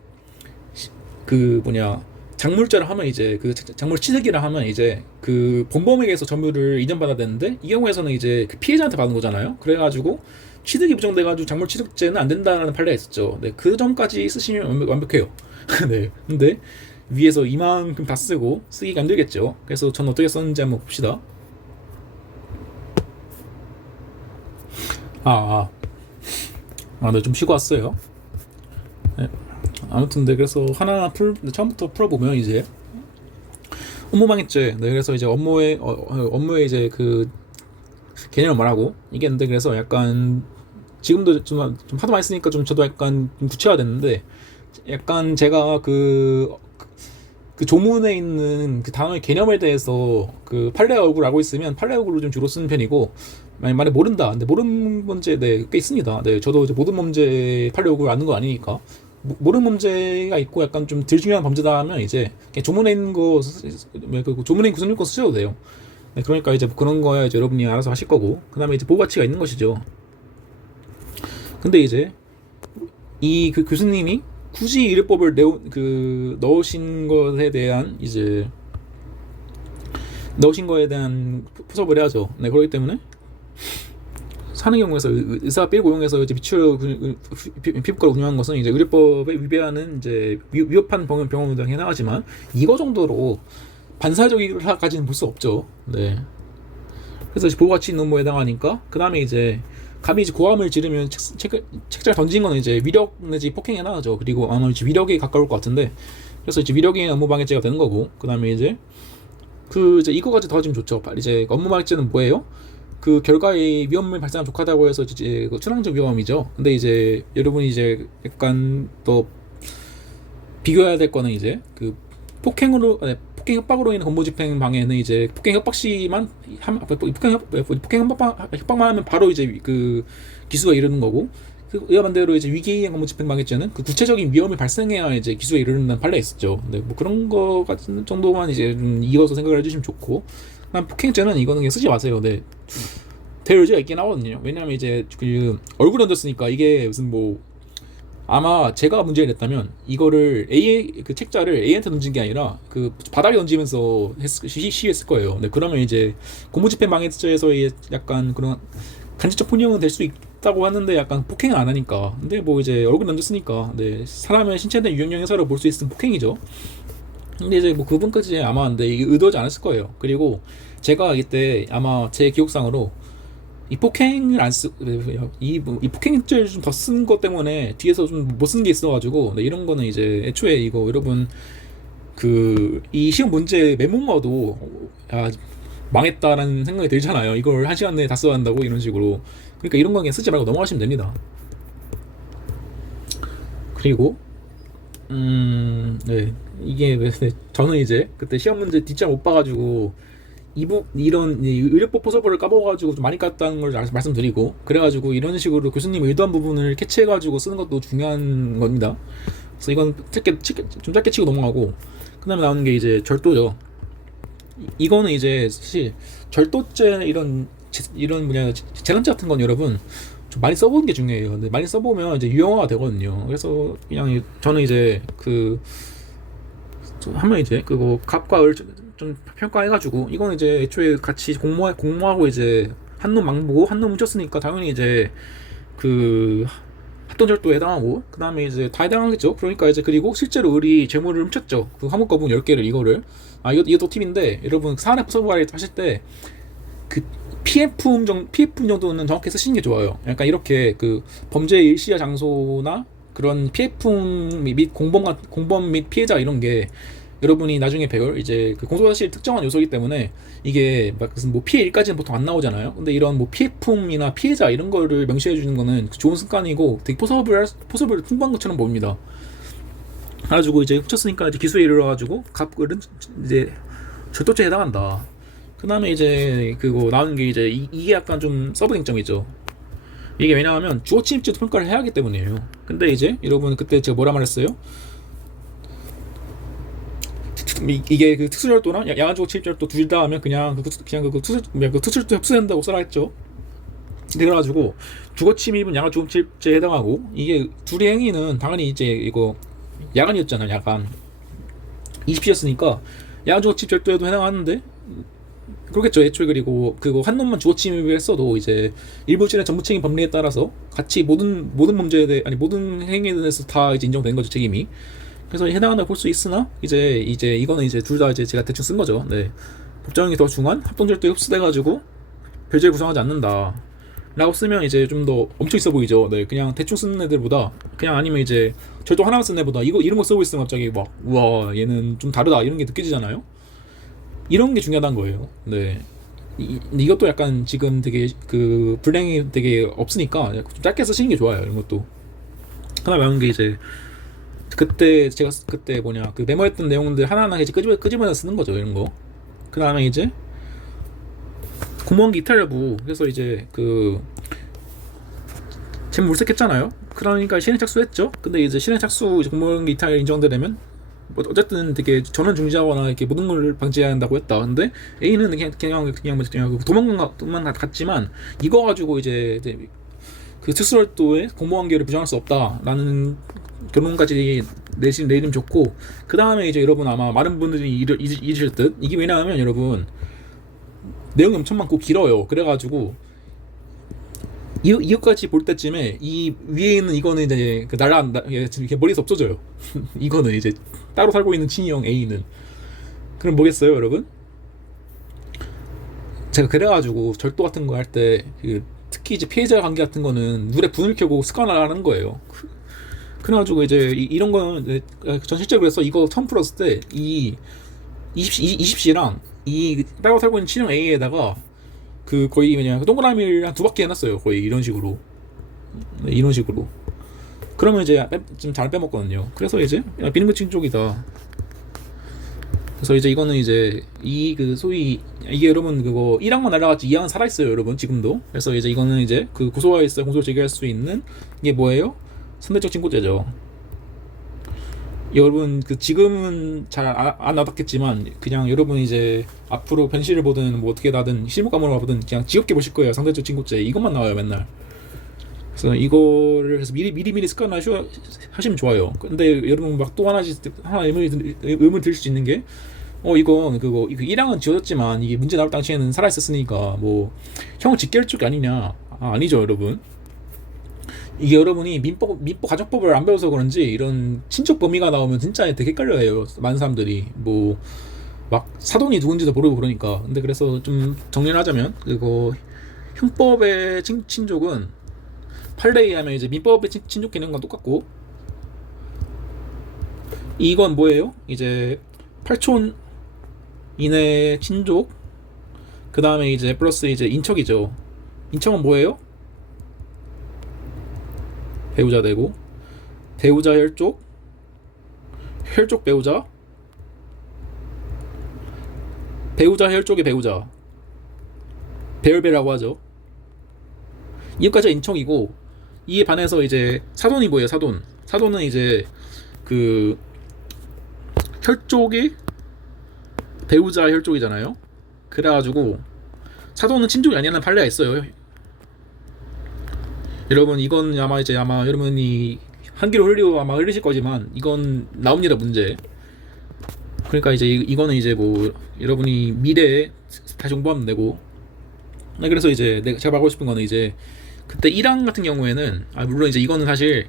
뭐냐 작물죄를 하면 이제 그 작물 취득이라 하면 이제 그 본범에게서 점유를 이전받아야 되는데 이 경우에서는 이제 그 피해자한테 받은 거잖아요. 그래가지고 취득이 부정돼가지고 작물 취득죄는 안 된다는 판례가 있었죠. 네, 그 점까지 쓰시면 완벽해요. 네, 근데 위에서 이만큼 다 쓰고 쓰기가 힘들겠죠. 그래서 전 어떻게 썼는지 한번 봅시다. 네, 좀 쉬고 왔어요. 네. 아무튼 네, 그래서 하나 처음부터 풀어보면 이제 업무방해죄. 네, 그래서 이제 업무에 이제 그 개념을 말하고 이게 근데 그래서 약간 지금도 좀 하도 많이 쓰니까 좀 저도 약간 좀 구체화됐는데, 약간 제가 그 조문에 있는 그 단어의 개념에 대해서 그 판례 얼굴 알고 있으면 판례 얼굴로 좀 주로 쓰는 편이고, 만약 모른다. 근데 모르는 문제 네, 꽤 있습니다. 네, 저도 이제 모든 문제 판례 얼굴 아는 거 아니니까 모르는 문제가 있고 약간 좀 덜 중요한 범죄다 하면 이제 그냥 조문에 있는 거 조문에 있는 구성요건 쓰셔도 돼요. 네, 그러니까 이제 그런 거야 이제 여러분이 알아서 하실 거고, 그 다음에 이제 보호 가치가 있는 것이죠. 근데 이제 이 그 교수님이 굳이 의뢰법을 넣으신 것에 대한 푸섭을 해야죠. 네, 그렇기 때문에 사는 경우에서 의사 빌 고용해서 이제 피부과를 운영한 것은 이제 의료법에 위배하는 이제 위협한 병원 운영에 해당하지만 이거 정도로 반사적이라까지는 볼 수 없죠. 네. 그래서 보호 가치 있는 업무에 해당하니까, 그 다음에 이제 감히 이제 고함을 지르면 책자를 던진 거는 이제 위력 내지 폭행에 해당하죠. 그리고 아마 이제 위력에 가까울 것 같은데, 그래서 이제 위력의 업무방해죄가 되는 거고, 그 다음에 이제 이제 이거까지 더하면 좋죠. 이제 업무방해죄는 뭐예요? 그 결과에 위험을 발생하면 족하다고 해서 이제 그 추상적 위험이죠. 근데 이제 여러분이 이제 약간 또 비교해야 될 거는 이제 그 폭행 협박으로 인한 건보집행 방해는 이제 폭행 협박만 하면 바로 이제 그 기수가 이르는 거고, 이와 반대로 이제 위기이행 건보집행 방해죄는 그 구체적인 위험이 발생해야 이제 기수가 이르는다는 판례가 있었죠. 근데 뭐 그런 거 같은 정도만 이제 좀 이어서 생각을 해주시면 좋고, 폭행죄는 이거는 그냥 쓰지 마세요. 네. 될 여지가 있긴 하거든요. 왜냐면 이제 그 얼굴 얹었으니까 이게 무슨 뭐 아마 제가 문제를 냈다면 이거를 그 책자를 A한테 던진 게 아니라 그 바닥에 던지면서 시위했을 거예요. 네, 그러면 이제 공무집행 방해죄에서 약간 그런 간접적 폭력은 될 수 있다고 하는데 약간 폭행은 안 하니까. 근데 뭐 이제 얼굴 던졌으니까 네, 사람의 신체에 대한 유형적 행사로 볼 수 있으면 폭행이죠. 근데 이제 뭐 그분까지 아마 근데 이게 의도하지 않았을 거예요. 그리고 제가 이때 아마 제 기억상으로 이 폭행을 이 폭행죄를 좀 더 쓴 것 때문에 뒤에서 좀 못 쓴 게 있어가지고, 네, 이런 거는 이제 애초에 이거 여러분 이 시험 문제 메모마도 망했다라는 생각이 들잖아요. 이걸 1시간 내에 다 써야 한다고 이런 식으로. 그러니까 이런 거 그냥 쓰지 말고 넘어가시면 됩니다. 그리고 네, 이게 저는 이제 그때 시험 문제 뒷장 못 봐가지고 이런 의료법 포서브를 까먹어가지고 좀 많이 깠다는 걸 말씀드리고, 그래가지고 이런 식으로 교수님이 의도한 부분을 캐치해가지고 쓰는 것도 중요한 겁니다. 그래서 이건 좀 짧게 치고 넘어가고, 그 다음에 나오는 게 이제 절도죠. 이거는 이제 사실 절도죄 이런 뭐냐 재난죄 같은 건 여러분 좀 많이 써보는 게 중요해요. 근데 많이 써보면 이제 유형화가 되거든요. 그래서 그냥 저는 이제 한번 이제 그거 갑과 을 좀 평가해가지고, 이거는 이제 애초에 같이 공모하고 이제 한놈 망보고 한놈 훔쳤으니까 당연히 이제 그 합동절도에 해당하고, 그 다음에 이제 다 해당하겠죠. 그러니까 이제 그리고 실제로 을이 재물을 훔쳤죠. 그 화목 거분 10개를 이거를. 이것도 팁인데, 여러분 사안의 포서브를 하실 때 그 PF 정도는 정확히 쓰시는 게 좋아요. 약간 이렇게 그 범죄의 일시야 장소나 그런 PF 및 공범 및 피해자 이런 게 여러분이 나중에 배울 이제 그 공소사실 특정한 요소이기 때문에 이게 막 무슨 뭐 피해일까지는 보통 안 나오잖아요. 근데 이런 뭐 피해품이나 피해자 이런 거를 명시해 주는 거는 좋은 습관이고 되게 포섭을 풍부한 것처럼 보입니다. 그래가지고 이제 훔쳤으니까 이제 기소에 이르러가지고 갑을은 이제 절도죄에 해당한다. 그 다음에 이제 그거 나오는 게 이제 이게 약간 좀 서브 쟁점이죠. 이게 왜냐하면 주어 침입죄도 평가를 해야 하기 때문이에요. 근데 이제 여러분 그때 제가 뭐라 말했어요? 이게 그 특수절도나 야간주거 침입절도 둘 다 하면 그냥 특수절도 협소된다고 써라 했죠. 그래가지고 주거 침입은 야간 주거 침입죄에 해당하고, 이게 둘의 행위는 당연히 이제 이거 야간이었잖아요. 야간 20시였으니까 야간 주거 침입절도에도 해당하는데 그렇겠죠. 애초에 그리고 그거 한 놈만 주거 침입을 했어도 이제 일부실의 전부책임 법리에 따라서 같이 모든 범죄에 대해 모든 행위에 대해서 다 이제 인정된 거죠, 책임이. 그래서 해당한다 볼 수 있으나 이제 이거는 이제 둘 다 이제 제가 대충 쓴 거죠. 네. 법정이 더 중한 합동절도에 흡수돼가지고 별죄를 구성하지 않는다 라고 쓰면 이제 좀 더 엄청 있어 보이죠. 네. 그냥 대충 쓰는 애들보다, 그냥 아니면 이제 절도 하나만 쓴 애보다 이런 거 쓰고 있으면 갑자기 막 우와 얘는 좀 다르다 이런 게 느껴지잖아요. 이런 게 중요하다는 거예요. 네. 이것도 약간 지금 되게 그 분량이 되게 없으니까 좀 짧게 쓰시는 게 좋아요. 이런 것도. 하나 나오는 게 이제 그때 제가 그때 그 메모했던 내용들 하나하나 이제 끄집어내 쓰는 거죠. 이런 거. 그 다음에 이제 공무원기 이탈 여부. 그래서 이제 재물 물색했잖아요. 그러니까 실행 착수했죠. 근데 이제 실행 착수 공무원기 이탈 인정되려면 뭐 어쨌든 되게 전원 중지하거나 이렇게 모든 걸 방지해야 한다고 했다. 근데 A는 그냥 도망만 갔지만 이거 가지고 이제 그 특수절도의 공무원계를 부정할 수 없다라는 결론까지 내리면 좋고, 그 다음에 이제 여러분 아마 많은 분들이 잊으실 듯, 이게 왜냐하면 여러분 내용이 엄청 많고 길어요. 그래가지고 이것까지 볼 때쯤에 이 위에 있는 이거는 이제 이렇게 머리에서 없어져요. 이거는 이제 따로 살고 있는 친형 A는. 그럼 뭐겠어요, 여러분? 제가 그래가지고 절도 같은 거 할 때 특히 이제 피해자 관계 같은 거는 눈에 불을 켜고 습관을 하는 거예요. 그래가지고 이제 이런 거는 전 실제로 그래서 이거 처음 풀었을 때 이 20시랑 이 따로 살고 있는 친형 A에다가 거의 그냥 동그라미를 한 2바퀴 해놨어요. 거의 이런 식으로. 네, 이런 식으로. 그러면 이제 좀 잘 빼먹거든요. 그래서 이제 비능구층 쪽이다. 그래서 이제 이거는 이제 소위 이게 여러분 그거 1항만 날라갔지 2항은 살아있어요, 여러분 지금도. 그래서 이제 이거는 이제 고소하였어요. 공소 제기할 수 있는 이게 뭐예요? 선대적 친고죄죠. 여러분 지금은 잘 안 와닿겠지만 그냥 여러분 이제 앞으로 변실을 보든 뭐 어떻게 나든 실무 과목을 보든 그냥 지겹게 보실 거예요. 상대적 친고죄 이것만 나와요, 맨날. 그래서 이거를 해서 미리 습관화 하시면 좋아요. 근데 여러분 막 또 하나 의문 들 수 있는 게 이건 그거 1항은 지워졌지만 이게 문제 나올 당시에는 살아있었으니까 뭐 형을 직결 쪽이 아니냐. 아니죠, 여러분. 이게 여러분이 민법 가정법을 안 배워서 그런지 이런 친족 범위가 나오면 진짜 되게 헷갈려해요, 많은 사람들이. 뭐 막 사돈이 누군지도 모르고 그러니까. 근데 그래서 좀 정리를 하자면 형법의 친족은 판례에 의하면 이제 민법의 친족 기능과 똑같고, 이건 뭐예요? 이제 8촌 이내 친족, 그 다음에 이제 플러스 이제 인척이죠. 인척은 뭐예요? 배우자 되고, 배우자 혈족 배우자, 배우자 혈족의 배우자 배열배라고 하죠. 이것까지가 인척이고, 이에 반해서 이제 사돈이 뭐예요? 사돈은 이제 그 혈족의 배우자 혈족이잖아요. 그래가지고 사돈은 친족이 아니라는 판례가 있어요. 여러분, 이건 아마 여러분이 한기로 아마 흘리실 거지만 이건 나옵니다, 문제. 그러니까 이제 이거는 이제 뭐 여러분이 미래에 다시 공부하면 되고. 그래서 이제 제가 말하고 싶은 거는 이제 그때 1항 같은 경우에는 물론 이제 이거는 사실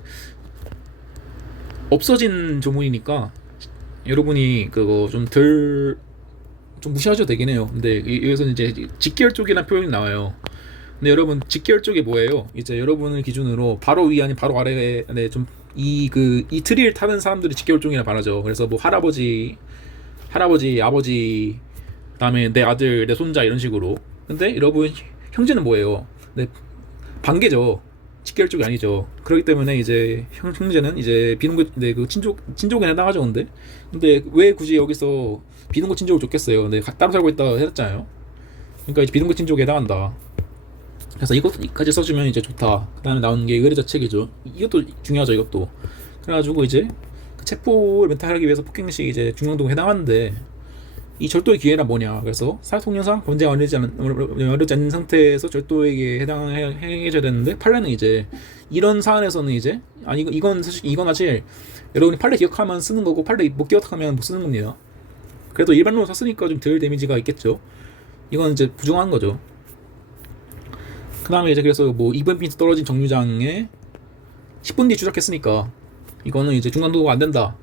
없어진 조문이니까 여러분이 그거 좀 무시하셔도 되긴 해요. 근데 여기서는 이제 직계열 쪽이라는 표현이 나와요. 근데 여러분, 직계열 쪽이 뭐예요? 이제 여러분을 기준으로 바로 위 아닌 바로 아래에 좀 이 트리를 타는 사람들이 직계열 쪽이라 말하죠. 그래서 뭐 할아버지, 아버지, 그다음에 내 아들, 내 손자 이런 식으로. 근데 여러분, 형제는 뭐예요? 네, 반계죠. 직계열 쪽이 아니죠. 그렇기 때문에 이제 형제는 이제 비농구, 그 친족에 해당하죠. 근데 왜 굳이 여기서 비농구 친족을 줬겠어요? 근데 따로 살고 있다 했잖아요. 그러니까 이제 비농구 친족에 해당한다. 그래서 이것까지 써주면 이제 좋다. 그 다음에 나오는 게 의뢰자 책이죠. 이것도 중요하죠, 이것도. 그래가지고 이제 그 체포를 멘탈하기 위해서 폭행시 이제 중형동에 해당하는데, 이 절도의 기회란 뭐냐. 그래서 사회통념상 범죄가 어리지 않은 상태에서 절도에게 행해져야 되는데, 판례는 이제 이런 사안에서는 이제 이건 사실 여러분이 판례 기억하면 쓰는 거고, 판례 못 기억하면 못 쓰는 겁니다. 그래도 일반론으로 썼으니까 좀 덜 데미지가 있겠죠. 이건 이제 부정한 거죠. 그 다음에 이제 그래서 뭐 2분 떨어진 정류장에 10분 뒤 추적했으니까 이거는 이제 중간도가 안 된다.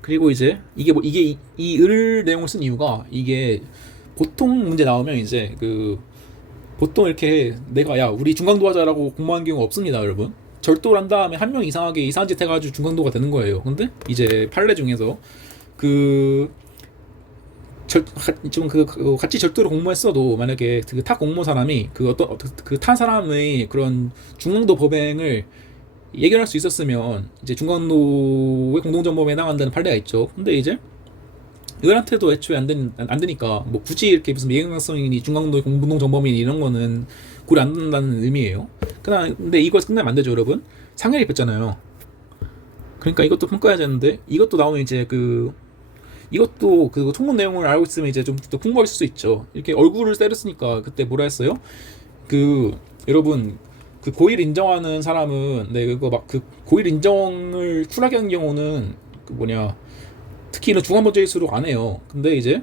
그리고 이제 이게 이 을 내용을 쓴 이유가, 이게 보통 문제 나오면 이제 보통 이렇게 내가 우리 중강도 하자라고 공모한 경우가 없습니다, 여러분. 절도를 한 다음에 한 명 이상하게 이상한 짓 해가지고 중강도가 되는 거예요. 근데 이제 판례 중에서 좀 같이 절도를 공모했어도 만약에 타 공모 사람이 탄 사람의 그런 중강도 법행을 예견할 수 있었으면 이제 중강도의 공동정범에 해당한다는 판례가 있죠. 근데 이제 을한테도 애초에 안 되니까 뭐 굳이 이렇게 무슨 예견성이니 중강도의 공동정범이니 이런 거는 고려 안 된다는 의미예요. 근데 이거 끝나면 안 되죠, 여러분. 상해를 입혔잖아요. 그러니까 이것도 평가해야 되는데, 이것도 나오면 이제 이것도 총문 내용을 알고 있으면 이제 좀 더 풍부하게 쓸 수 있죠. 이렇게 얼굴을 때렸으니까 그때 뭐라 했어요? 여러분, 고의를 인정하는 사람은 고의를 인정을 쿨하게 하는 경우는 특히 이런 중환범죄일수록 안 해요. 근데 이제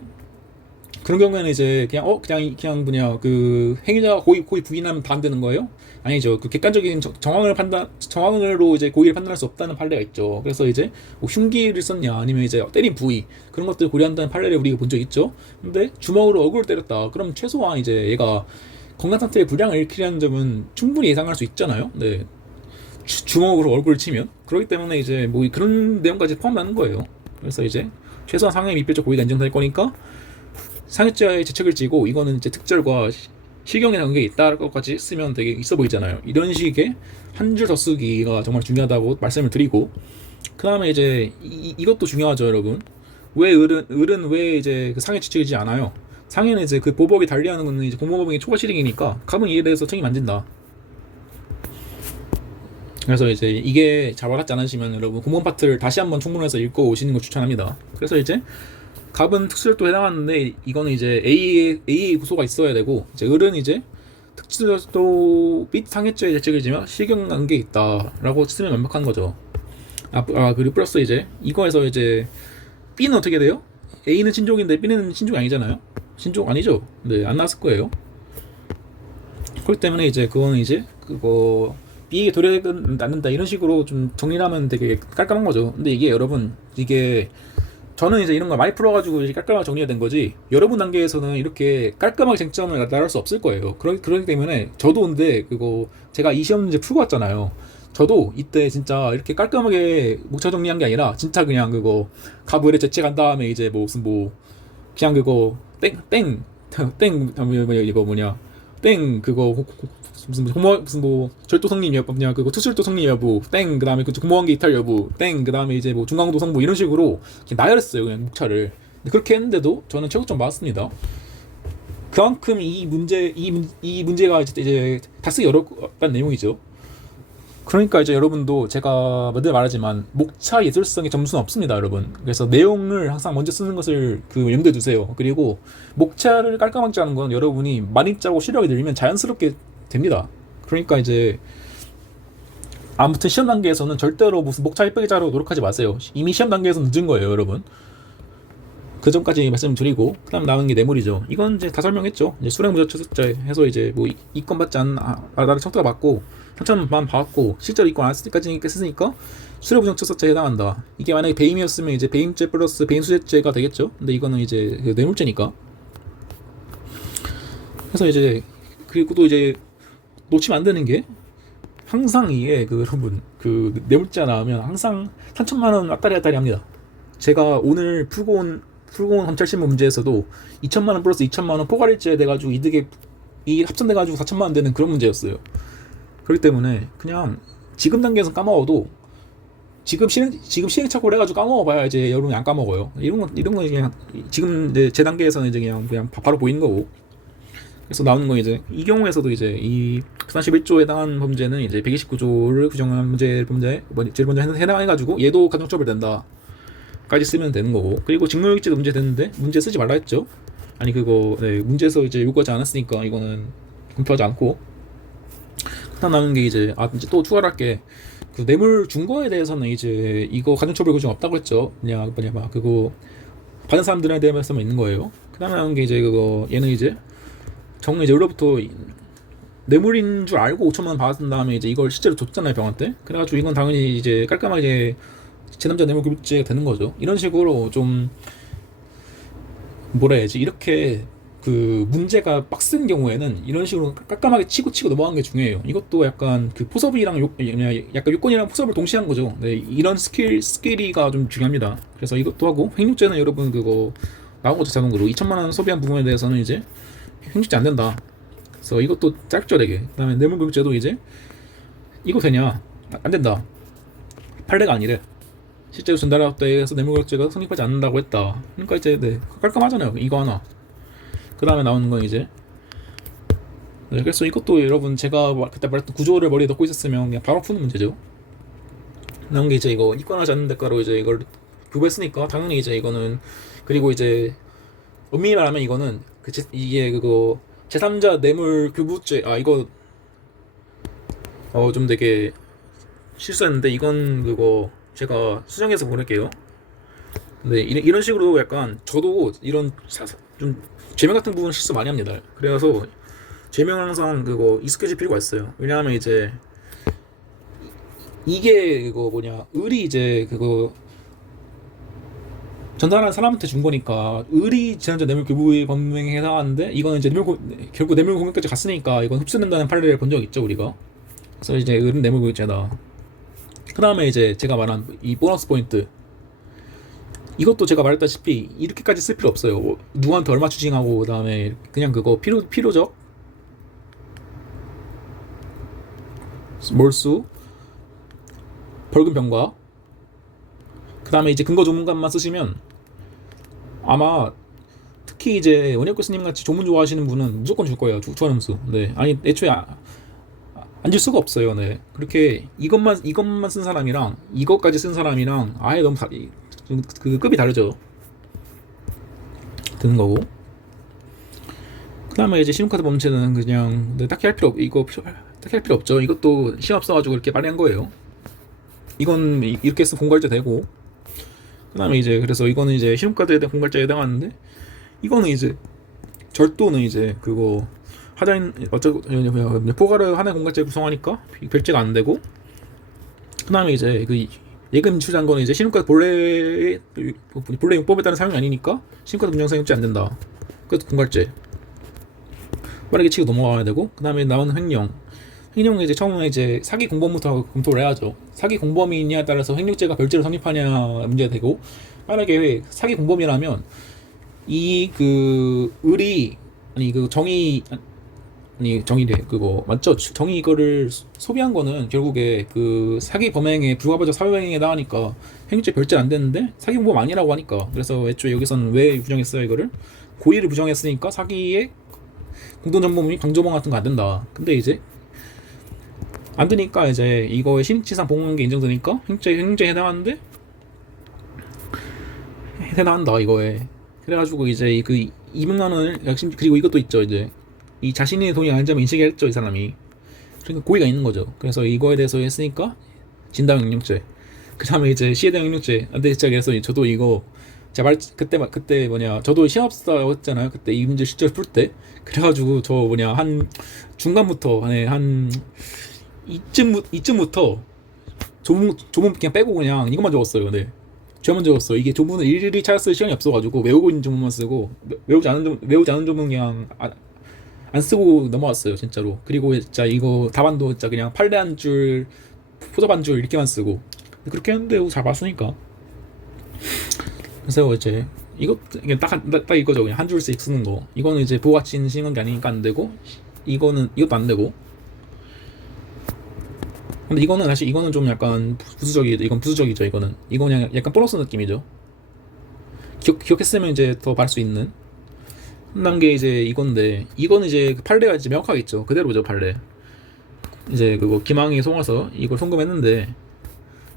그런 경우에는 이제 그냥 행위자가 고의 부인하면 다 안 되는 거예요? 아니죠. 객관적인 정황으로 이제 고의를 판단할 수 없다는 판례가 있죠. 그래서 이제 뭐 흉기를 썼냐, 아니면 이제 때린 부위, 그런 것들 고려한다는 판례를 우리가 본 적 있죠. 근데 주먹으로 얼굴을 때렸다. 그럼 최소한 이제 얘가 건강 상태에 불량을 일으키려는 점은 충분히 예상할 수 있잖아요. 네. 주먹으로 얼굴을 치면. 그렇기 때문에 이제 뭐 그런 내용까지 포함하는 거예요. 그래서 이제 최소한 상해 미필적 고의가 인정될 거니까 상해죄의 죄책을 지고, 이거는 이제 특절과 실경에 관계가 있다는 것까지 쓰면 되게 있어 보이잖아요. 이런 식의 한 줄 더 쓰기가 정말 중요하다고 말씀을 드리고, 그 다음에 이제 이것도 중요하죠, 여러분. 왜 을은 왜 이제 상해 죄책이지 않아요? 상해는 이제 보복이 달리하는 거는 이제 공모법행위 초과 실행이니까 갑은 이에 대해서 책임 안 진다. 그래서 이제 이게 잘 와닿지 않으시면 여러분 공모원 파트를 다시 한번 총문해서 읽고 오시는 걸 추천합니다. 그래서 이제 갑은 특수절도 해당하는데, 이거는 이제 A 구소가 있어야 되고, 이제 을은 이제 특수절도 및 상해죄의 죄책을 지며 실경관계 있다라고 쓰면 완벽한 거죠. 그리고 플러스 이제 이거에서 이제 B는 어떻게 돼요? A는 친족인데 B는 친족이 아니잖아요. 친족 아니죠? 네, 안 나왔을 거예요. 그렇기 때문에 이제 그거는 이제 B에게 도래는 않는다, 이런 식으로 좀 정리를 하면 되게 깔끔한 거죠. 근데 이게 여러분, 저는 이제 이런 걸 많이 풀어가지고 깔끔하게 정리가 된 거지, 여러분 단계에서는 이렇게 깔끔하게 쟁점을 나갈 수 없을 거예요. 그렇기 때문에 저도, 근데 제가 이 시험 문제 풀고 왔잖아요. 저도 이때 진짜 이렇게 깔끔하게 목차 정리한 게 아니라, 진짜 그냥 갑을에 제책한 다음에 이제 그냥 무슨 절도 성립 여부냐, 투술도 성립 여부, 그다음에 공모관계 이탈 여부, 그다음에 이제 중강도 성부, 이런 식으로 나열했어요, 그냥 목차를. 근데 그렇게 했는데도 저는 최고점 맞았습니다. 그만큼 이 문제가 이제 다쓰기 어렵다는 내용이죠. 그러니까 이제 여러분도 제가 늘 말하지만 목차 예술성의 점수는 없습니다, 여러분. 그래서 내용을 항상 먼저 쓰는 것을 염두에 두세요. 그리고 목차를 깔끔하게 짜는 건 여러분이 많이 짜고 시력이 늘면 자연스럽게 됩니다. 그러니까 이제 아무튼 시험 단계에서는 절대로 무슨 목차 예쁘게 짜려고 노력하지 마세요. 이미 시험 단계에서 늦은 거예요, 여러분. 그 점까지 말씀드리고, 그 다음 나오는 게 뇌물이죠. 이건 이제 다 설명했죠. 이제 수량부적처세 해서 이제 뭐 이권 받지 않는 나를 청탁 받고 3천만 받았고 실제로 이권 안 쓸 때까지 했으니까 수량부적처세에 해당한다. 이게 만약에 배임이었으면 이제 배임죄 플러스 배임수재죄가 되겠죠. 근데 이거는 이제 그 뇌물죄니까. 그래서 이제 그리고 또 이제 놓치면 안 되는 게 항상 이게 여러분 뇌물죄 나오면 항상 3천만 원 왔다리 합니다. 제가 오늘 풀고 온 검찰신문 문제에서도 2천만 원 플러스 2천만 원 포괄일제 돼가지고 이 합산돼가지고 4천만 원 되는 그런 문제였어요. 그렇기 때문에 그냥 지금 단계에서 까먹어도 지금 시행착오를 해가지고 까먹어봐야 이제 여러분이 안 까먹어요. 이런 건 그냥 지금 이제 제 단계에서는 이제 그냥 바로 보이는 거고. 그래서 나오는 건 이제 이 경우에서도 이제 이 41조에 해당한 범죄는 이제 129조를 규정한 제일 먼저 해당해가지고 얘도 가중처벌된다. 까지 쓰면 되는 거고. 그리고 직무유기죄도 문제 됐는데 문제 쓰지 말라 했죠. 아니 문제에서 이제 요구하지 않았으니까 이거는 검토하지 않고. 그다음 남은 게 이제 이제 또 추가할 게 뇌물 준 거에 대해서는 이제 이거 가중처벌 규정 없다고 했죠. 그냥 그거 받은 사람들에 대해서만 있는 거예요. 그다음 남은 게 이제 얘는 이제 이제 원래부터 뇌물인 줄 알고 5천만 원 받은 다음에 이제 이걸 실제로 줬잖아요, 병원 때. 그래가지고 이건 당연히 이제 깔끔하게 제3자 뇌물급유죄가 되는 거죠. 이런 식으로 좀 뭐라 해야지, 이렇게 문제가 빡센 경우에는 이런 식으로 깔끔하게 치고 넘어가는 게 중요해요. 이것도 약간 포섭이랑 약간 요건이랑 포섭을 동시에 한 거죠. 네, 이런 스킬이가 좀 중요합니다. 그래서 이것도 하고, 횡령죄는 여러분 나온 거죠, 자동으로 2천만 원 소비한 부분에 대해서는 이제 횡령죄 안 된다. 그래서 이것도 짧죠, 되게. 그다음에 뇌물급유죄도 이제 이거 되냐? 안 된다. 판례가 아니래. 실제로 전달학대에서 뇌물급유죄가 성립하지 않는다고 했다. 그러니까 이제 깔끔하잖아요, 이거 하나. 그 다음에 나오는 건 이제 그래서 이것도 여러분 제가 그때 말했던 구조를 머리에 넣고 있었으면 그냥 바로 푸는 문제죠. 나온 게 이제 이거 입건하지 않는 대가로 이제 이걸 부부했으니까 당연히 이제 이거는, 그리고 이제 엄밀히 말하면 이거는 이게 제3자 뇌물 교부죄. 이거 좀 되게 실수했는데 이건 제가 수정해서 보낼게요. 근데 이런 식으로 약간 저도 이런 좀 제명 같은 부분 실수 많이 합니다. 그래서 제명 항상 익숙해질 필요가 있어요. 왜냐하면 이제 이게 을이 이제 전달한 사람한테 준 거니까 을이 제3자 뇌물 교부의 범행에 해당하는데, 이거는 이제 결국 뇌물 공격까지 갔으니까 이건 흡수된다는 판례를 본 적 있죠, 우리가. 그래서 이제 을은 뇌물 공격죄다. 그 다음에 이제 제가 말한 이 보너스 포인트, 이것도 제가 말했다시피 이렇게까지 쓸 필요 없어요. 누구한테 얼마 추징하고, 그 다음에 그냥 필요적 몰수, 벌금 병과, 그 다음에 이제 근거 조문관만 쓰시면 아마 특히 이제 원혁 교수님 같이 조문 좋아하시는 분은 무조건 줄 거예요, 주관음수. 네, 아니 애초에 안 줄 수가 없어요. 네, 그렇게 이것만 쓴 사람이랑 이것까지 쓴 사람이랑 아예 너무 급이 다르죠. 드는 거고. 그 다음에 이제 신용카드 범죄는 그냥 딱히 할 필요 없죠. 이것도 시험 없어가지고 이렇게 발의한 거예요. 이건 이렇게 해서 공갈죄 되고. 그 다음에 이제 그래서 이거는 이제 신용카드에 대한 공갈죄에 해당하는데, 이거는 이제 절도는 이제 하자인 포괄을 하나의 공갈죄 구성하니까 별죄가 안 되고. 그 다음에 이제 예금 추지한 거는 이제 신용카드 본래 용법에 따른 사용이 아니니까 신용카드 운영 사용죄 안 된다. 그래서 공갈죄 빠르게 치고 넘어가야 되고. 그 다음에 나오는 횡령은 이제 처음에 이제 사기 공범부터 검토를 해야죠. 사기 공범이냐에 따라서 횡령죄가 별죄로 성립하냐 문제가 되고, 만약에 사기 공범이라면 이 을이 정의래 맞죠? 정의 이거를 소비한 거는 결국에 사기 범행에 불가부적 사회행위에 해당하니까 횡령죄 별죄 안 되는데 사기 공범 아니라고 하니까, 그래서 애초에 여기서는 왜 부정했어요? 이거를 고의를 부정했으니까 사기의 공동정보물이 방조범 같은 거 안 된다. 근데 이제 안 되니까 이제 이거에 신치상 보호관계 인정되니까 행정에 해당한다 이거에. 그래가지고 이제 그 200만 원을 그리고 이것도 있죠. 이제 이 자신의 돈이 아닌 점을 인식했죠 이 사람이. 그러니까 고의가 있는 거죠. 그래서 이거에 대해서 했으니까 진당명령죄. 그 다음에 이제 시혜대명령죄. 근데 진짜 그래서 저도 이거 제가 그때 저도 시험사였잖아요. 그때 이 문제 실제로 풀 때. 그래가지고 저 한 중간부터 한 이쯤부터 조문 그냥 빼고 그냥 이것만 적었어요. 네. 죄만 적었어. 이게 조문을 일일이 찾았을 시간이 없어가지고 외우고 있는 조문만 쓰고 외우지 않은 조문 그냥 안 쓰고 넘어왔어요 진짜로. 그리고 진짜 이거 답안도 진짜 그냥 판례 한 줄, 포잡 한 줄 이렇게만 쓰고 그렇게 했는데 잘 봤으니까. 그래서 이제 이거 딱 이거죠. 그냥 한 줄씩 쓰는 거. 이거는 이제 부가가치 신는 게 아니니까 안 되고, 이것도 안 되고. 근데 이거는 좀 약간 이건 부수적이죠. 이건 그냥 약간 보너스 느낌이죠. 기억했으면 이제 더 바를 수 있는. 한 단계 이제 이건데, 이거는 이제 그 판례가 이제 명확하게 있죠. 그대로죠 판례. 이제 그거 기망에 속아서 이걸 송금했는데,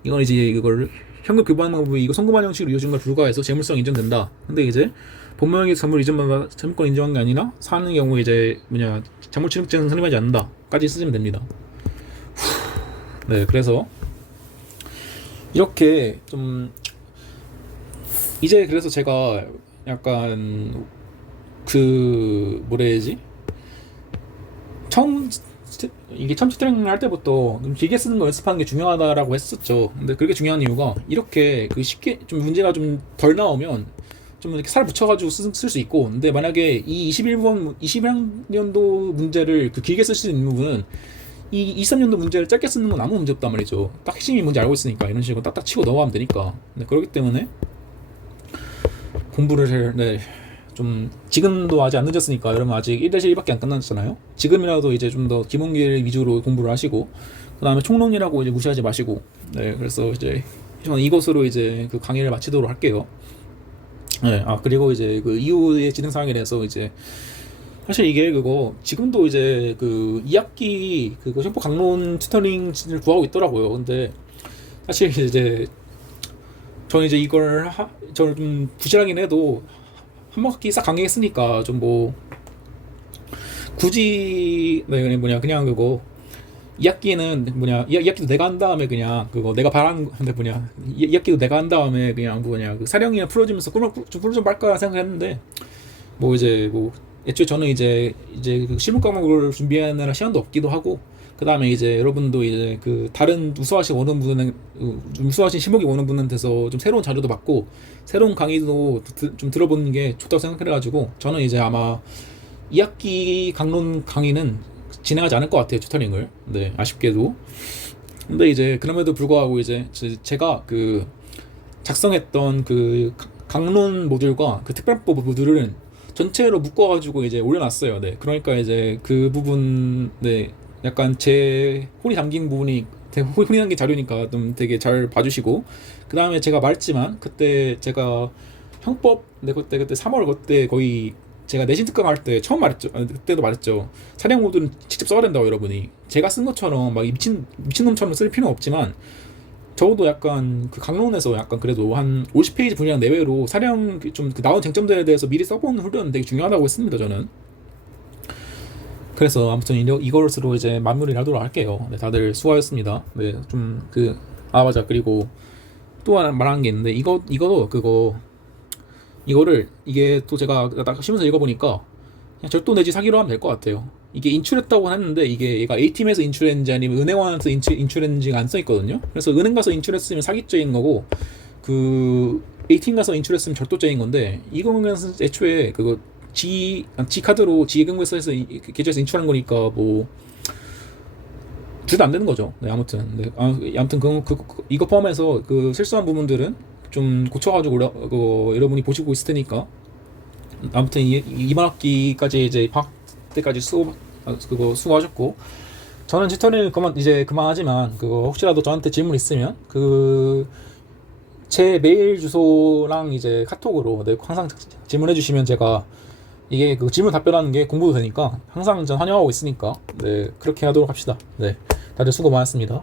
이건 이제 이걸 현금 교부하는 방법이 이거 송금한 형식으로 이루어진 걸 불과해서 재물성 인정된다. 근데 이제 본명에게 선물 이전마다 채무권 인정한 게 아니라 사는 경우에 이제 장물취득증은 성립하지 않는다까지 쓰시면 됩니다. 네, 그래서 이렇게 좀 이제 그래서 제가 약간 뭐라 해야지? 처음 채팅을 할 때부터 좀 길게 쓰는 거 연습하는 게 중요하다라고 했었죠. 근데 그게 중요한 이유가 이렇게 쉽게 좀 문제가 좀 덜 나오면 좀 이렇게 살 붙여가지고 쓸 수 있고, 근데 만약에 이 21년도 문제를 길게 쓸 수 있는 부분은 이 23년도 문제를 짧게 쓰는 건 아무 문제 없단 말이죠. 딱 핵심이 뭔지 알고 있으니까 이런 식으로 딱딱 치고 넘어가면 되니까. 네, 그렇기 때문에 공부를 좀 지금도 아직 안 늦었으니까, 여러분 아직 1-1밖에 안 끝났잖아요. 지금이라도 이제 좀 더 기본기 위주로 공부를 하시고, 그 다음에 총론이라고 이제 무시하지 마시고. 네, 그래서 이제 저는 이것으로 이제 그 강의를 마치도록 할게요. 네, 그리고 이제 그 이후의 진행 사항에 대해서 이제 사실 이게 지금도 이제 2학기 횡포 강론 튜터링을 구하고 있더라고요. 근데 사실 이제 저는 이제 저는 좀 부실하긴 해도 한 학기 싹 강의했으니까 좀 굳이 그냥 2학기는 2학기도 내가 한 다음에 그냥 내가 바란 건데 2학기도 내가 한 다음에 그냥 그 사령이나 풀어주면서 꿀 좀 빨까 생각했는데 애초에 저는 이제 그 실무 과목을 준비하느라 시간도 없기도 하고, 그 다음에 이제 여러분도 이제 다른 우수하신 실무기 오는 분한테서 좀 새로운 자료도 받고 새로운 강의도 좀 들어보는 게 좋다고 생각해가지고 저는 이제 아마 2학기 강론 강의는 진행하지 않을 것 같아요, 튜터링을. 네, 아쉽게도. 근데 이제 그럼에도 불구하고 이제 제가 작성했던 강론 모듈과 특별법 모듈은 전체로 묶어가지고 이제 올려놨어요. 네, 그러니까 이제 그 부분, 네, 약간 제 혼이 담긴 부분이 혼이 담긴 자료니까 좀 되게 잘 봐주시고, 그 다음에 제가 말했지만 그때 제가 형법, 그때 3월 그때 거의 제가 내신 특강 할 때 처음 말했죠. 그때도 말했죠. 사령 모듈은 직접 써야 된다고. 여러분이 제가 쓴 것처럼 막 미친놈처럼 쓸 필요는 없지만, 적어도 약간 강론에서 약간 그래도 한 50페이지 분량 내외로 사령 좀 나온 쟁점들에 대해서 미리 써보는 훈련은 되게 중요하다고 했습니다, 저는. 그래서 아무튼 이것으로 이제 마무리를 하도록 할게요. 네, 다들 수고하셨습니다. 네, 맞아. 그리고 또 하나 말하는 게 있는데, 이거를 이게 또 제가 딱 쉬면서 읽어보니까 그냥 절도 내지 사기로 하면 될 것 같아요. 이게 인출했다고 했는데 이게 얘가 A팀에서 인출했는지 아니면 은행원에서 인출했는지가 안 써있거든요. 그래서 은행 가서 인출했으면 사기죄인 거고, A팀 가서 인출했으면 절도죄인 건데, 이거는 애초에 G 카드로 지예금고에서 해서 계좌에서 인출한 거니까 둘 다 안 되는 거죠. 네, 아무튼 이거 포함해서 실수한 부분들은 좀 고쳐가지고 여러분이 보시고 있을 테니까, 아무튼 이번 학기까지 이제 방학 때까지 수고하셨고, 저는 튜터링을 그만하지만 혹시라도 저한테 질문 있으면 제 메일 주소랑 이제 카톡으로 항상 질문해 주시면 제가 이게 그 질문 답변하는 게 공부도 되니까 항상 전 환영하고 있으니까 네 그렇게 하도록 합시다. 네 다들 수고 많았습니다.